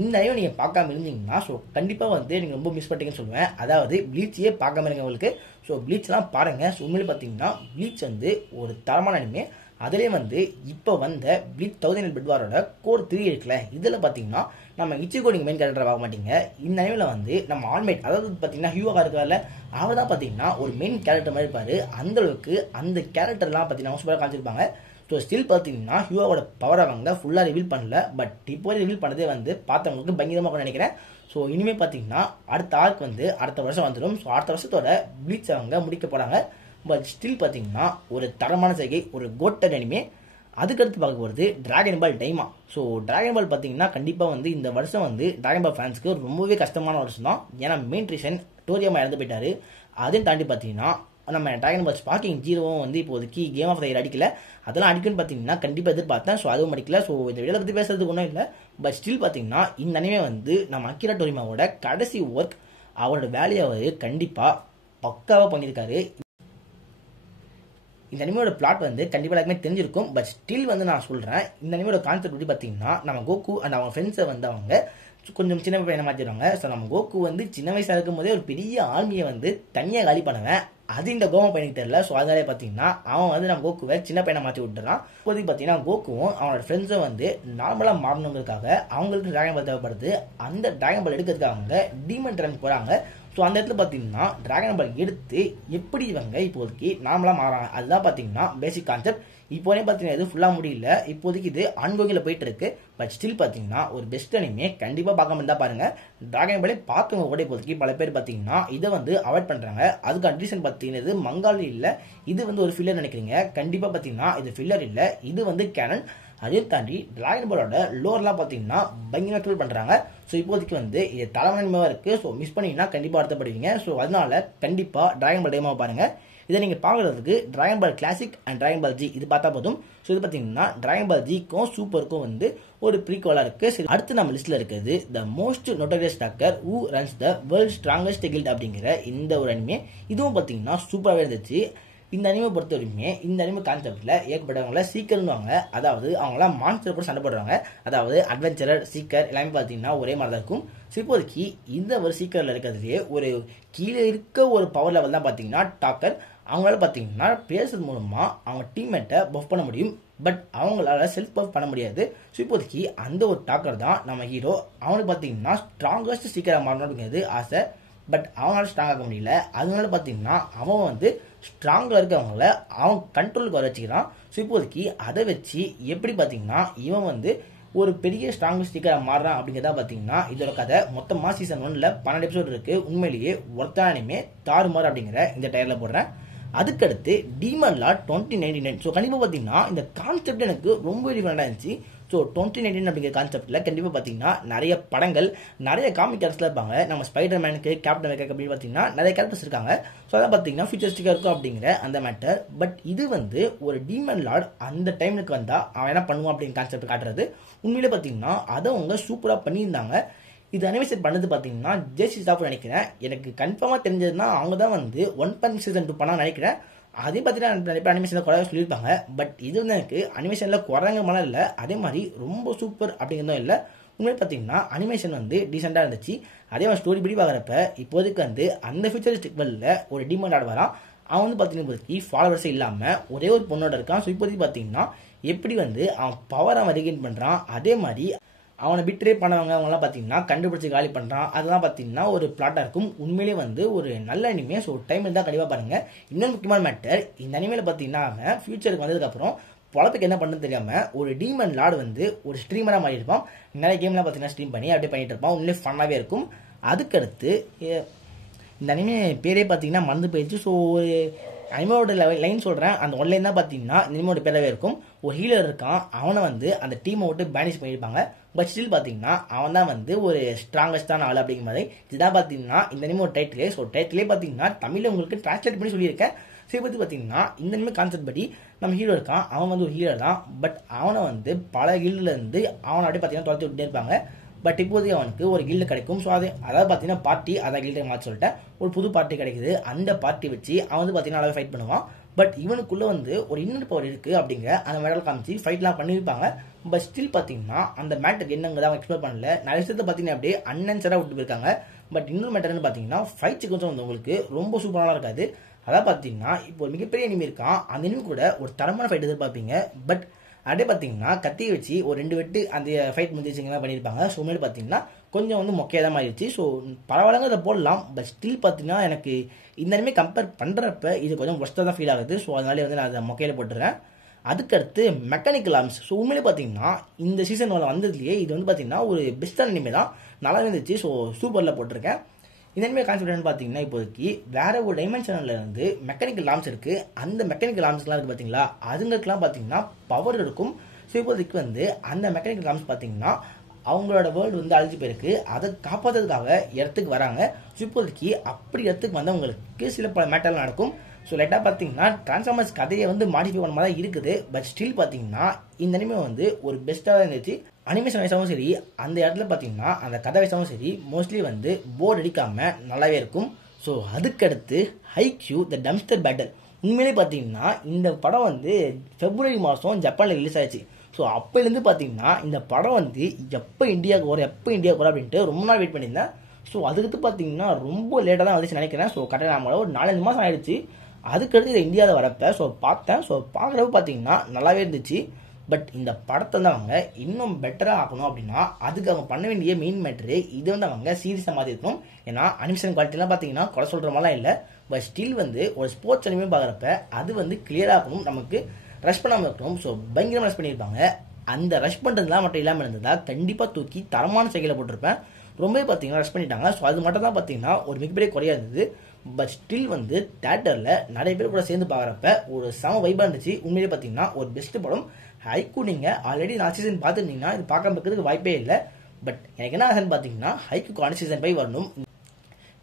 இந்த அனிமே நீங்கள் பார்க்காம இருந்தீங்கன்னா ஸோ கண்டிப்பாக வந்து நீங்கள் ரொம்ப மிஸ் பண்ணிட்டீங்கன்னு சொல்லுவேன். அதாவது ப்ளீச்சையே பார்க்காம இருங்க உங்களுக்கு. ஸோ ப்ளீச்லாம் பாருங்கள். ஸோ உண்மையிலே பார்த்தீங்கன்னா ப்ளீச் வந்து ஒரு தரமான அனிமே. அதிலே வந்து இப்போ வந்த ப்ளீச் 1000 பெட்வாரோட கோர் 3 இருக்குல்ல, இதில் பார்த்தீங்கன்னா நம்ம இச்சிகோ நீங்கள் மெயின் கேரக்டரை பார்க்க மாட்டீங்க. இந்த அனிமேல வந்து நம்ம ஆல்மேட் அதாவது பார்த்தீங்கன்னா ஹியூவா இருக்கார்ல, அவர் தான் பார்த்தீங்கன்னா ஒரு மெயின் கேரக்டர் மாதிரி இருப்பார். அந்தளவுக்கு அந்த கேரக்டர்லாம் பார்த்தீங்கன்னா சூப்பராக காமிச்சிருப்பாங்க. ஸோ ஸ்டில் பார்த்தீங்கன்னா ஹியூவாவோட பவர் அவங்க ஃபுல்லாக ரிவீல் பண்ணல. பட் இப்போ ரிவீல் பண்ணதே வந்து பார்த்தவங்களுக்கு பயங்கரமாக நினைக்கிறேன். ஸோ இனிமேல் பார்த்தீங்கன்னா அடுத்த ஆர்க் வந்து அடுத்த வருஷம் வந்துடும். ஸோ அடுத்த வருஷத்தோட ப்ளீச் அவங்க முடிக்க போகிறாங்க. பட் ஸ்டில் பார்த்தீங்கன்னா ஒரு தரமான செய்கை, ஒரு கோட்டட் அனிமே. அதுக்கடுத்து பார்க்க போகிறது டிராகன் பால் டைமா. ஸோ டிராகன் பால் பார்த்தீங்கன்னா கண்டிப்பாக வந்து இந்த வருஷம் வந்து டிராகன் பால் ஃபேன்ஸ்க்கு ரொம்பவே கஷ்டமான வருஷம் தான். ஏன்னா மெயின் ரீசன் டோரியாமா இறந்து போயிட்டாரு. அதையும் தாண்டி பார்த்தீங்கன்னா நம்ம டிராகன் பால் ஸ்பார்க்கிங் ஜீரோவும் வந்து இப்போதைக்கு கேம் ஆஃப் த இயர் அடிக்கல. அதெல்லாம் அடிக்குன்னு பார்த்தீங்கன்னா கண்டிப்பாக எதிர்பார்த்தேன். ஸோ அதுவும் அடிக்கல. ஸோ இந்த வீடியோ பற்றி பேசுறதுக்கு ஒன்றும் இல்லை. பட் ஸ்டில் பார்த்தீங்கன்னா இந்த அனிமே வந்து நம்ம அக்கிரா டோரிமாவோட கடைசி ஒர்க். அவரோட வேலையை அவர் கண்டிப்பாக பக்காவாக பண்ணியிருக்காரு. இந்த அனிமையோட பிளாட் வந்து கண்டிப்பாக எல்லாருக்குமே தெரிஞ்சிருக்கும். பட் ஸ்டில் வந்து நான் சொல்கிறேன், இந்த அனிமையோட கான்செப்ட் எப்படி பார்த்தீங்கன்னா, நம்ம கோகு அண்ட் அவங்க ஃப்ரெண்ட்ஸை வந்து அவங்க கொஞ்சம் சின்ன பையனை மாற்றிடுவாங்க. ஸோ நம்ம கோகு வந்து சின்ன வயசாக இருக்கும் போதே ஒரு பெரிய ஆர்மியை வந்து தனியாக காலி பண்ணுவேன். அது இந்த கோமா பையனுக்கு தெரியல. ஸோ அதனாலே பார்த்தீங்கன்னா அவன் வந்து நம்ம கோகுவை சின்ன பையனை மாற்றி விட்டுறான். இப்போதைக்கு பார்த்தீங்கன்னா கோகுவும் அவனோட ஃப்ரெண்ட்ஸும் வந்து நார்மலாக மாறணுங்கிறதுக்காக அவங்களுக்கு டிராகன் பால் தேவைப்படுது. அந்த டிராகன் பால் எடுக்கிறதுக்காக அவங்க டீமன் ட்ரெயின் போகிறாங்க. ஸோ அந்த இடத்துல பார்த்தீங்கன்னா டிராகன் பால் எடுத்து எப்படி இவங்க இப்போதைக்கு நார்மலாக மாறாங்க, அதுதான் பார்த்தீங்கன்னா பேசிக் கான்செப்ட். இப்போதே பார்த்தீங்கன்னா இது ஃபுல்லாக முடியல, இப்போதைக்கு இது ஆன்கோயிங்கில் போயிட்டு இருக்கு. பட் ஸ்டில் பார்த்தீங்கன்னா ஒரு பெஸ்ட் அனிமே கண்டிப்பாக பார்க்காம இருந்தால் பாருங்க. டிராகன் பாலே பார்த்தவங்க கூட இப்போதைக்கு பல பேர் பார்த்தீங்கன்னா இதை வந்து அவாய்ட் பண்ணுறாங்க. அதுக்கு ரீசன் பார்த்தீங்கன்னா இது மங்காலி இல்லை, இது வந்து ஒரு ஃபில்லர் நினைக்கிறீங்க. கண்டிப்பாக பார்த்தீங்கன்னா இது ஃபில்லர் இல்லை, இது வந்து கேனன். அதையும் தாண்டி டிராகன் பாலோட லோர்லாம் பார்த்தீங்கன்னா பயங்கரமாக ட்ரோல் பண்ணுறாங்க. ஸோ இப்போதைக்கு வந்து இது தலைவனிமையாக இருக்குது. ஸோ மிஸ் பண்ணிங்கன்னா கண்டிப்பாக வருத்தப்படுவீங்க. ஸோ அதனால கண்டிப்பாக டிராகன் பால் டேமாக பாருங்கள். இதை நீங்கள் பார்க்குறதுக்கு Dragon Ball classic and Dragon Ball Z இது பார்த்தா போதும். ஸோ இது பார்த்தீங்கன்னா டிராகன் பால் ஜிக்கும் சூப்பருக்கும் வந்து ஒரு ப்ரீக்வலாக இருக்குது. அடுத்து நம்ம லிஸ்ட்டில் இருக்கிறது the most notorious doctor who runs the world strongest guild அப்படிங்கிற இந்த ஒரு அனிமே. இதுவும் பார்த்தீங்கன்னா சூப்பராகவே இருந்துச்சு. இந்த அனிமே பொறுத்த வரைக்குமே இந்த அனிமே கான்செப்ட்ல ஏற்பட்டவங்கள சீக்கர்னுவாங்க. அதாவது அவங்களாம் மான்ஸ்டர் கூட சண்டை போடுறாங்க. அதாவது அட்வென்ச்சரர் சீக்கர் எல்லாமே பார்த்தீங்கன்னா ஒரே மாதிரி தான் இருக்கும். ஸோ இப்போதைக்கு இந்த ஒரு சீக்கரில் இருக்கிறதுலேயே ஒரு கீழே இருக்க ஒரு பவர் லெவல் தான் பார்த்தீங்கன்னா டாக்கர். அவங்களால பார்த்தீங்கன்னா பேசுறது மூலமாக அவங்க டீம்மேட்டை பஃப் பண்ண முடியும். பட் அவங்களால செல்ஃப் பஃப் பண்ண முடியாது. ஸோ இப்போதைக்கு அந்த ஒரு டாக்கர் தான் நம்ம ஹீரோ. அவனுக்கு பார்த்தீங்கன்னா ஸ்ட்ராங்கஸ்ட் சீக்கிரம் மாறணும் அப்படிங்கிறது ஆசை. பட் அவனால ஸ்ட்ராங் ஆக முடியல. அதனால பார்த்தீங்கன்னா அவன் வந்து ஸ்ட்ராங்காக இருக்கிறவங்கள அவன் கண்ட்ரோலுக்கு வர வச்சுக்கிறான். ஸோ இப்போதைக்கு அதை வச்சு எப்படி பார்த்தீங்கன்னா இவன் வந்து ஒரு பெரிய ஸ்ட்ராங் ஸ்டிக்கராக மாறுறான் அப்படிங்கிறதா பார்த்தீங்கன்னா இதோட கதை. மொத்தமாக சீசன் 1ல் 12 எபிசோட் இருக்குது. உண்மையிலேயே ஒருத்தானுமே தாறுமாறு அப்படிங்கிற இந்த டயரில் போடுறேன். அதுக்கடுத்து டீமன் லார்ட் 2099. ஸோ கண்டிப்பாக பார்த்தீங்கன்னா இந்த கான்செப்ட் எனக்கு ரொம்ப டிஃபரெண்டாக இருந்துச்சு. ஸோ 2019 அப்படிங்கிற கான்செப்டில் கண்டிப்பாக பார்த்தீங்கன்னா நிறைய படங்கள், நிறைய காமிக் கேரக்டர்ஸ்லாம் இருப்பாங்க. நம்ம ஸ்பைடர் மேனுக்கு, கேப்டன் அமெரிக்கா அப்படின்னு பார்த்தீங்கன்னா நிறைய கேரக்டர்ஸ் இருக்காங்க. ஸோ அதான் பார்த்தீங்கன்னா ஃபியூச்சரிஸ்டிக்காக இருக்கும் அப்படிங்கிற அந்த மேட்டர். பட் இது வந்து ஒரு டீமன் லார்ட் அந்த டைமுக்கு வந்தால் அவன் என்ன பண்ணுவான் அப்படிங்கிற கான்செப்ட் காட்டுறது. உண்மையிலே பார்த்தீங்கன்னா அதை அவங்க சூப்பராக பண்ணியிருந்தாங்க. இது அனிமேஷன் பண்ணது பார்த்தீங்கன்னா ஜேசி ஸ்டாஃப் நினைக்கிறேன். எனக்கு கன்ஃபார்மாக தெரிஞ்சதுன்னா அவங்க தான் வந்து 1 சீசன் 2 பண்ணால் நினைக்கிறேன். அதே பார்த்தீங்கன்னா நிறைய பேர் அனிமேஷனில் குறையாக சொல்லியிருப்பாங்க. பட் இது வந்து எனக்கு அனிமேஷனில் குறைங்க மாதிரி இல்லை, அதே மாதிரி ரொம்ப சூப்பர் அப்படிங்கிறதும் இல்லை. உண்மையை பார்த்தீங்கன்னா அனிமேஷன் வந்து டீசெண்டாக இருந்துச்சு. அதே மாதிரி ஸ்டோரி படி பார்க்குறப்ப இப்போதைக்கு வந்து அந்த ஃபியூச்சரிஸ்டிக் வேர்ல்டில் ஒரு டீமன் ஆட் வரான். அவன் வந்து பார்த்தீங்கன்னா இப்போதைக்கு ஃபாலோவர்ஸே இல்லாமல் ஒரே ஒரு பொண்ணோட இருக்கான். ஸோ இப்போதைக்கு பார்த்தீங்கன்னா எப்படி வந்து அவன் பவர் அவன் ரெகெயின் பண்ணுறான், அதே மாதிரி அவனை பிட்ரே பண்ணவங்க அவங்களாம் பார்த்தீங்கன்னா கண்டுபிடிச்சி காலி பண்ணுறான். அதெல்லாம் பார்த்தீங்கன்னா ஒரு பிளாட்டாக இருக்கும். உண்மையிலே வந்து ஒரு நல்ல அனிமே. ஸோ டைம் இருந்தால் கண்டிப்பாக பாருங்கள். இன்னொரு முக்கியமான மேட்டர், இந்த அனிமேல பார்த்தீங்கன்னா அவன் ஃபியூச்சருக்கு வந்ததுக்கப்புறம் பொழப்புக்கு என்ன பண்ணுறது தெரியாமல் ஒரு டீமன் லார்டு வந்து ஒரு ஸ்ட்ரீமராக மாறி இருப்பான். நிறைய கேம்லாம் பார்த்தீங்கன்னா ஸ்ட்ரீம் பண்ணி அப்படியே பண்ணிட்டு இருப்பான். உண்மையிலே ஃபன்னாகவே இருக்கும். அதுக்கடுத்து இந்த அனிமே பேரே பார்த்தீங்கன்னா மறந்து போயிடுச்சு. ஸோ ஒரு அனிமோட லைன் சொல்கிறேன், அந்த ஒன்லைன் தான் பார்த்தீங்கன்னா இந்த அனிமோட பேராகவே இருக்கும். ஒரு ஹீலர் இருக்கான், அவனை வந்து அந்த டீமை விட்டு பேனிஷ் பண்ணியிருப்பாங்க. பட் ஸ்டில் பார்த்தீங்கன்னா அவன் தான் வந்து ஒரு ஸ்ட்ராங்கஸ்டான ஆள் அப்படிங்கிற மாதிரி. இதுதான் பார்த்தீங்கன்னா இந்த அனிமோட டைட்டிலே. ஸோ டைட்டிலே பார்த்தீங்கன்னா தமிழில் உங்களுக்கு டிரான்ஸ்லேட் பண்ணி சொல்லியிருக்கேன். சரி பற்றி பார்த்தீங்கன்னா இந்த அனிமே கான்செப்ட் படி நம்ம ஹீரோ இருக்கான், அவன் வந்து ஒரு ஹீலர் தான். பட் அவனை வந்து பல ஹீலர்லேருந்து அவனை அப்படியே பார்த்தீங்கன்னா துரத்தி விட்டுட்டே இருப்பாங்க. பட் இப்போதைக்கு அவனுக்கு ஒரு கில்டு கிடைக்கும். ஸோ அதாவது பார்த்தீங்கன்னா பார்ட்டி, அதான் கில்டை மாற்றி சொல்லிட்டேன், ஒரு புது பார்ட்டி கிடைக்குது. அந்த பார்ட்டி வச்சு அவன் வந்து பார்த்தீங்கன்னா நல்லா ஃபைட் பண்ணுவான். பட் இவனுக்குள்ளே வந்து ஒரு இன்னொரு பவர் இருக்குது அப்படிங்கிற அந்த மெடல் காமிச்சு ஃபைட்லாம் பண்ணியிருப்பாங்க. பட் ஸ்டில் பார்த்தீங்கன்னா அந்த மேட்டர் என்னங்கிறத அவன் எக்ஸ்ப்ளோர் பண்ணல. நிறைய விஷயத்தை பார்த்தீங்கன்னா அப்படியே அன்அன்சராக விட்டு போயிருக்காங்க. பட் இன்னொரு மேட்டர்னு பார்த்தீங்கன்னா ஃபைட் சீக்வன்ஸும் வந்து உங்களுக்கு ரொம்ப சூப்பராக இருக்காது. அதான் பார்த்தீங்கன்னா இப்போ ஒரு மிகப்பெரிய அனிமே இருக்கான், அந்த அனிமே கூட ஒரு தரமான ஃபைட் எதிர்பார்ப்பீங்க. பட் அப்படியே பார்த்தீங்கன்னா கத்தியை வச்சு ஒரு 2 வெட்டு அந்த ஃபைட் முடிஞ்சிச்சிங்கன்னா பண்ணியிருப்பாங்க. ஸோ மேலே பார்த்தீங்கன்னா கொஞ்சம் வந்து மொக்கையாக தான் மாறிடுச்சு. ஸோ பரவாயில்லங்க அதை போடலாம். பட் ஸ்டில் பார்த்தீங்கன்னா எனக்கு இந்த அனிமே கம்பேர் பண்ணுறப்ப இது கொஞ்சம் ஒஸ்ட்டாக தான் ஃபீல் ஆகுது. ஸோ அதனாலே வந்து நான் அதை மொக்கையில் போட்டுறேன். அதுக்கடுத்து மெக்கானிக்கல் ஆர்ம்ஸ். ஸோ உண்மையிலே பார்த்தீங்கன்னா இந்த சீசன் வந்ததுலேயே இது வந்து பார்த்தீங்கன்னா ஒரு பெஸ்ட்டான அனிமே தான், நல்லா இருந்துச்சு. ஸோ சூப்பரில் போட்டிருக்கேன். இந்த அனிமே கான்செப்ட் பார்த்தீங்கன்னா இப்போதைக்கு வேற ஒரு டைமென்ஷனில் இருந்து மெக்கானிக்கல் ஆர்ம்ஸ் இருக்குது. அந்த மெக்கானிக்கல் ஆர்ம்ஸ்லாம் இருக்குது பார்த்தீங்களா, அதுங்களுக்குலாம் பார்த்தீங்கன்னா பவர் இருக்கும். ஸோ இப்போதைக்கு வந்து அந்த மெக்கானிக்கல் ஆர்ம்ஸ் பார்த்தீங்கன்னா அவங்களோட வேர்ல்டு வந்து அழிஞ்சு போயிருக்கு, அதை காப்பாற்றுறதுக்காக இடத்துக்கு வராங்க. ஸோ இப்போதைக்கு அப்படி இடத்துக்கு வந்தவங்களுக்கு சில பல மேட்டர்லாம் நடக்கும். ஸோ லைட்டாக பார்த்தீங்கன்னா டிரான்ஸ்ஃபார்மர்ஸ் கதையை வந்து மாடிஃபை பண்ண மாதிரி தான் இருக்குது. பட் ஸ்டில் பார்த்தீங்கன்னா இந்த அனிமே வந்து ஒரு பெஸ்ட்டாக இருந்துச்சு. அனிமேஷன் வைஸாகவும் சரி, அந்த இடத்துல பார்த்தீங்கன்னா அந்த கதை வைஸாகவும் சரி மோஸ்ட்லி வந்து போர்டு அடிக்காமல் நல்லாவே இருக்கும். ஸோ அதுக்கடுத்து ஹைக்யூ த டம்ஸ்டர் பேட்டில். உண்மையிலே பார்த்தீங்கன்னா இந்த படம் வந்து February மாதம் ஜப்பானில் ரிலீஸ் ஆயிடுச்சு. ஸோ அப்போலேருந்து பார்த்தீங்கன்னா இந்த படம் வந்து எப்போ இந்தியாவுக்கு வரும் அப்படின்ட்டு ரொம்ப நாள் வெயிட் பண்ணியிருந்தேன். ஸோ அதுக்கு பார்த்தீங்கன்னா ரொம்ப லேட்டாக தான் வந்துச்சு நினைக்கிறேன். ஸோ கரெக்டாக நம்மளோட ஒரு 4-5 மாதம் ஆயிடுச்சு. அதுக்கடுத்து இது இந்தியாவில் வரப்ப ஸோ பார்த்தேன். ஸோ பார்க்குறப்ப பார்த்தீங்கன்னா நல்லாவே இருந்துச்சு. பட் இந்த படத்தை வந்து அவங்க இன்னும் பெட்டராக ஆக்கணும் அப்படின்னா அதுக்கு அவங்க பண்ண வேண்டிய மெயின் மேட்ரு இது வந்து அவங்க சீரியஸாக மாதிரி இருக்கணும். ஏன்னா அனிமேஷன் குவாலிட்டிலாம் பார்த்தீங்கன்னா குறை சொல்கிற மாதிரிலாம் இல்லை. பட் ஸ்டில் வந்து ஒரு ஸ்போர்ட்ஸ் அனிமே பார்க்குறப்ப அது வந்து கிளியராக இருக்கணும், நமக்கு ரஷ் பண்ணாமல் இருக்கணும். ஸோ பயங்கரமாக ரஷ் பண்ணியிருப்பாங்க. அந்த ரஷ் பண்ணுறதுலாம் மட்டும் இல்லாமல் இருந்ததா கண்டிப்பாக தூக்கி தரமான சைக்கிளை போட்டிருப்பேன். ரொம்பவே பார்த்தீங்கன்னா ரஷ் பண்ணிட்டாங்க. ஸோ அது மட்டும் தான் பார்த்தீங்கன்னா ஒரு மிகப்பெரிய குறையாக இருந்தது. பட் ஸ்டில் வந்து தியேட்டரில் நிறைய பேர் கூட சேர்ந்து பார்க்குறப்ப ஒரு செம வைபாக இருந்துச்சு. உண்மையிலே பார்த்தீங்கன்னா ஒரு பெஸ்ட் படம். ஹைக்கூ நீங்கள் ஆல்ரெடி நான் சீசன் பார்த்துருந்தீங்கன்னா இது பார்க்காம இருக்கிறதுக்கு வாய்ப்பே இல்லை. பட் எனக்கு என்ன ஆசைன்னு பார்த்தீங்கன்னா ஹைக்கூ சீசன் 5 வரணும்.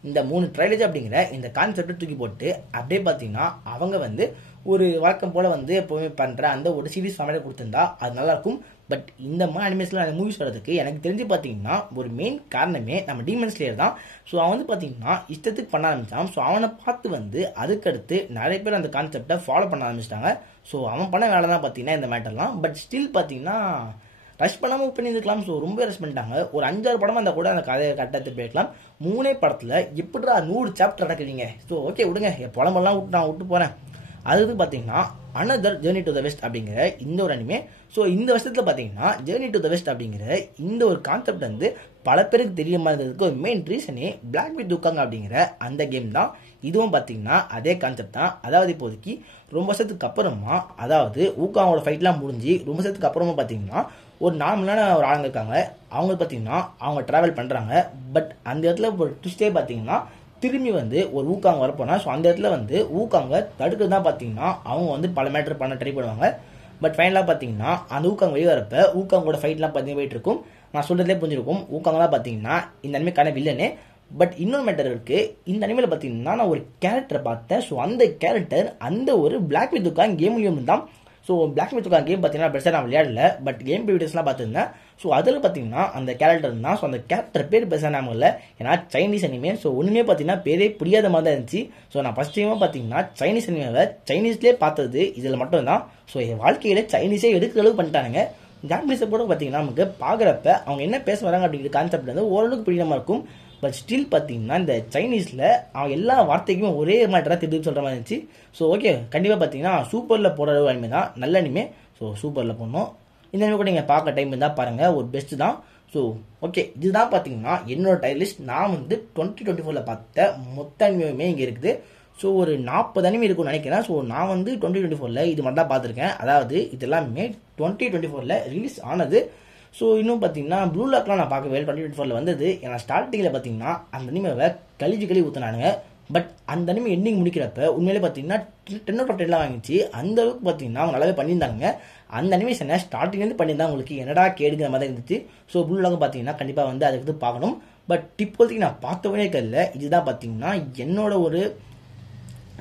இந்த 3 ட்ரைலேஜ் அப்படிங்கிற இந்த கான்செப்டை தூக்கி போட்டு அப்படியே பார்த்தீங்கன்னா அவங்க வந்து ஒரு வழக்கம் போல் வந்து எப்போவுமே பண்ணுற அந்த ஒரு சீரிஸ் ஃபார்மேட்டை கொடுத்துருந்தா அது நல்லாயிருக்கும். பட் இந்த மாதிரி அனிமேஷனில் மூவிஸ் வரதுக்கு எனக்கு தெரிஞ்சு பார்த்தீங்கன்னா ஒரு மெயின் காரணமே நம்ம டீமன் ஸ்லேயர் தான். ஸோ அவன் வந்து பார்த்தீங்கன்னா இஷ்டத்துக்கு பண்ண ஆரம்பித்தான். ஸோ அவனை பார்த்து வந்து அதுக்கடுத்து நிறைய பேர் அந்த கான்செப்டை ஃபாலோ பண்ண ஆரம்பிச்சிட்டாங்க. ஸோ அவன் பண்ண வேலை தான் பார்த்தீங்கன்னா இந்த மேட்டர்லாம். பட் ஸ்டில் பார்த்தீங்கன்னா ரஷ் பண்ணாமல் பண்ணியிருக்கலாம். ஸோ ரொம்ப ரஷ் பண்ணிட்டாங்க. ஒரு 5-6 படமாக இருந்தால் கூட அந்த கதையை கட்டத்தை போயிருக்கலாம். 3 படத்தில் எப்படிடா 100 சாப்டர் நடக்குறீங்க. ஸோ ஓகே விடுங்க, புலம்பெல்லாம் விட்டு போகிறேன். அதுக்கு பார்த்தீங்கன்னா another journey to the west அப்படிங்கிற இந்த ஒரு அனிமே. ஸோ இந்த வருஷத்தில் பார்த்தீங்கன்னா ஜேர்னி டு த வெஸ்ட் அப்படிங்கிற இந்த ஒரு கான்செப்ட் வந்து பல பேருக்கு தெரியாம இருந்ததுக்கு ஒரு மெயின் ரீசனே பிளாக் வித் உக்காங்க அப்படிங்கிற அந்த கேம் தான். இதுவும் பார்த்தீங்கன்னா அதே கான்செப்ட் தான். அதாவது இப்போதைக்கு ரொம்ப வருஷத்துக்கு அப்புறமா, அதாவது ஊக்காவோட ஃபைட்லாம் முடிஞ்சு ரொம்ப வருஷத்துக்கு அப்புறமா பார்த்தீங்கன்னா ஒரு நார்மலான ஒரு ஆளுங்க இருக்காங்க. அவங்க பார்த்தீங்கன்னா அவங்க ட்ராவல் பண்ணுறாங்க. பட் அந்த இடத்துல ஒரு ட்விஸ்டே பார்த்தீங்கன்னா திரும்பி வந்து ஒரு ஊக்காங்க வரப்போனா ஸோ அந்த இடத்துல வந்து ஊக்காங்க தடுக்கிறது தான் பார்த்தீங்கன்னா அவங்க வந்து பல மேட்டர் பண்ண ட்ரை பண்ணுவாங்க. பட் ஃபைனலாக பார்த்தீங்கன்னா அந்த ஊக்காங்க வெளியே வரப்ப ஊக்காங்கோட ஃபைட்லாம் பார்த்தீங்கன்னா போயிட்டு இருக்கும். நான் சொல்கிறதே புரிஞ்சிருக்கும், ஊக்காங்கலாம் பார்த்தீங்கன்னா இந்த அனிமேக்கான வில்லனே. பட் இன்னொரு மேட்டர் இருக்குது. இந்த அனிமேல பார்த்தீங்கன்னா நான் ஒரு கேரக்டரை பார்த்தேன். ஸோ அந்த கேரக்டர் அந்த ஒரு பிளாக் வித் உக்காங்க கேம்லேயும் தான். ஸோ பிளாக் வித் உக்காங்க கேம் பார்த்தீங்கன்னா பெருசாக நான் விளையாடல. பட் கேம் வீடியோஸ்லாம் பார்த்துருந்தேன். ஸோ அதில் பார்த்தீங்கன்னா அந்த கேரக்டர் தான். ஸோ அந்த கேரக்டர் பேர் பெருசாக நாம இல்லை, ஏன்னா சைனீஸ் அனிமே. ஸோ ஒன்றுமே பார்த்தீங்கன்னா பேரே புரியாத மாதிரி தான் இருந்துச்சு. ஸோ நான் ஃபஸ்ட் டைமாக பார்த்தீங்கன்னா சைனீஸ் அனிமேவை சைனீஸ்லேயே பார்த்தது இதில் மட்டும் தான். ஸோ என் வாழ்க்கையில் சைனீஸே எடுக்கிற அளவுக்கு பண்ணிட்டானுங்க. ஜாப்பனீஸை கூட பார்த்தீங்கன்னா நமக்கு பார்க்குறப்ப அவங்க என்ன பேச வராங்க அப்படிங்கிற கான்செப்ட் வந்து ஓரளவுக்கு புரியாமல் இருக்கும். பட் ஸ்டில் பார்த்தீங்கன்னா இந்த சைனீஸில் அவங்க எல்லா வார்த்தைக்குமே ஒரே மாதிரி தான் திருப்பி சொல்கிற மாதிரி இருந்துச்சு. ஸோ ஓகே, கண்டிப்பாக பார்த்தீங்கன்னா சூப்பரில் போகிற அளவு அனிமே தான், நல்ல அனிமே. ஸோ சூப்பரில் போடணும். இந்த அனிமே கூட நீங்கள் பார்க்க டைம் இருந்தால் பாருங்கள், ஒரு பெஸ்ட்டு தான். ஸோ ஓகே, இதுதான் பார்த்தீங்கன்னா என்னோட டைம் லிஸ்ட். நான் வந்து 2024 பார்த்த மொத்த அனிமே இங்கே இருக்குது. ஸோ ஒரு 40 அனிமே இருக்கும்னு நினைக்கிறேன். ஸோ நான் வந்து 2024 இது மட்டும் தான் பார்த்துருக்கேன். அதாவது இதெல்லாமே 2024 ரிலீஸ் ஆனது. ஸோ இன்னும் பார்த்தீங்கன்னா ப்ளூ லாக்லாம் நான் பார்க்கவே 2024 வந்தது. ஏன்னா ஸ்டார்டிங்கில் பார்த்தீங்கன்னா அந்த அனிமேவை கழுவி ஊற்றினானுங்க. பட் அந்த அனிமே எண்டிங் முடிக்கிறப்ப உண்மையிலே பார்த்தீங்கன்னா 10 out of 10 வாங்கிச்சு. அந்த அளவுக்கு பார்த்தீங்கன்னா அவங்க நல்லாவே பண்ணியிருந்தாங்க. அந்த அனிமேஷனை ஸ்டார்டிங்லேருந்து பண்ணியிருந்தாங்க. உங்களுக்கு என்னடா கேடுங்கிற மாதிரி இருந்துச்சு. ஸோ ப்ளூ லாக் பார்த்தீங்கன்னா கண்டிப்பாக வந்து அதுக்கு பார்க்கணும். பட் இப்போதைக்கு நான் பார்த்தவனே கல்ல இதுதான் பார்த்தீங்கன்னா என்னோட ஒரு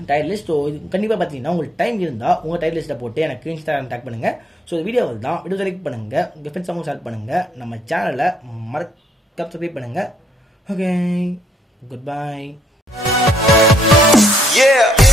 டைர் லிஸ்ட். ஸோ இது கண்டிப்பாக பார்த்தீங்கன்னா உங்களுக்கு டைம் இருந்தால் உங்கள் டைர் லிஸ்ட்டில் போட்டு எனக்கு இன்ஸ்டாகிராம் டேக் பண்ணுங்கள். ஸோ வீடியோவில் தான் வீடியோ செலக்ட் பண்ணுங்கள், உங்கள் ஃப்ரெண்ட்ஸ் அவங்க ஷேர் பண்ணுங்கள், நம்ம சேனலை மறக்காம சப்ஸ்கிரைப் பண்ணுங்கள். Okay, good bye. Yeah.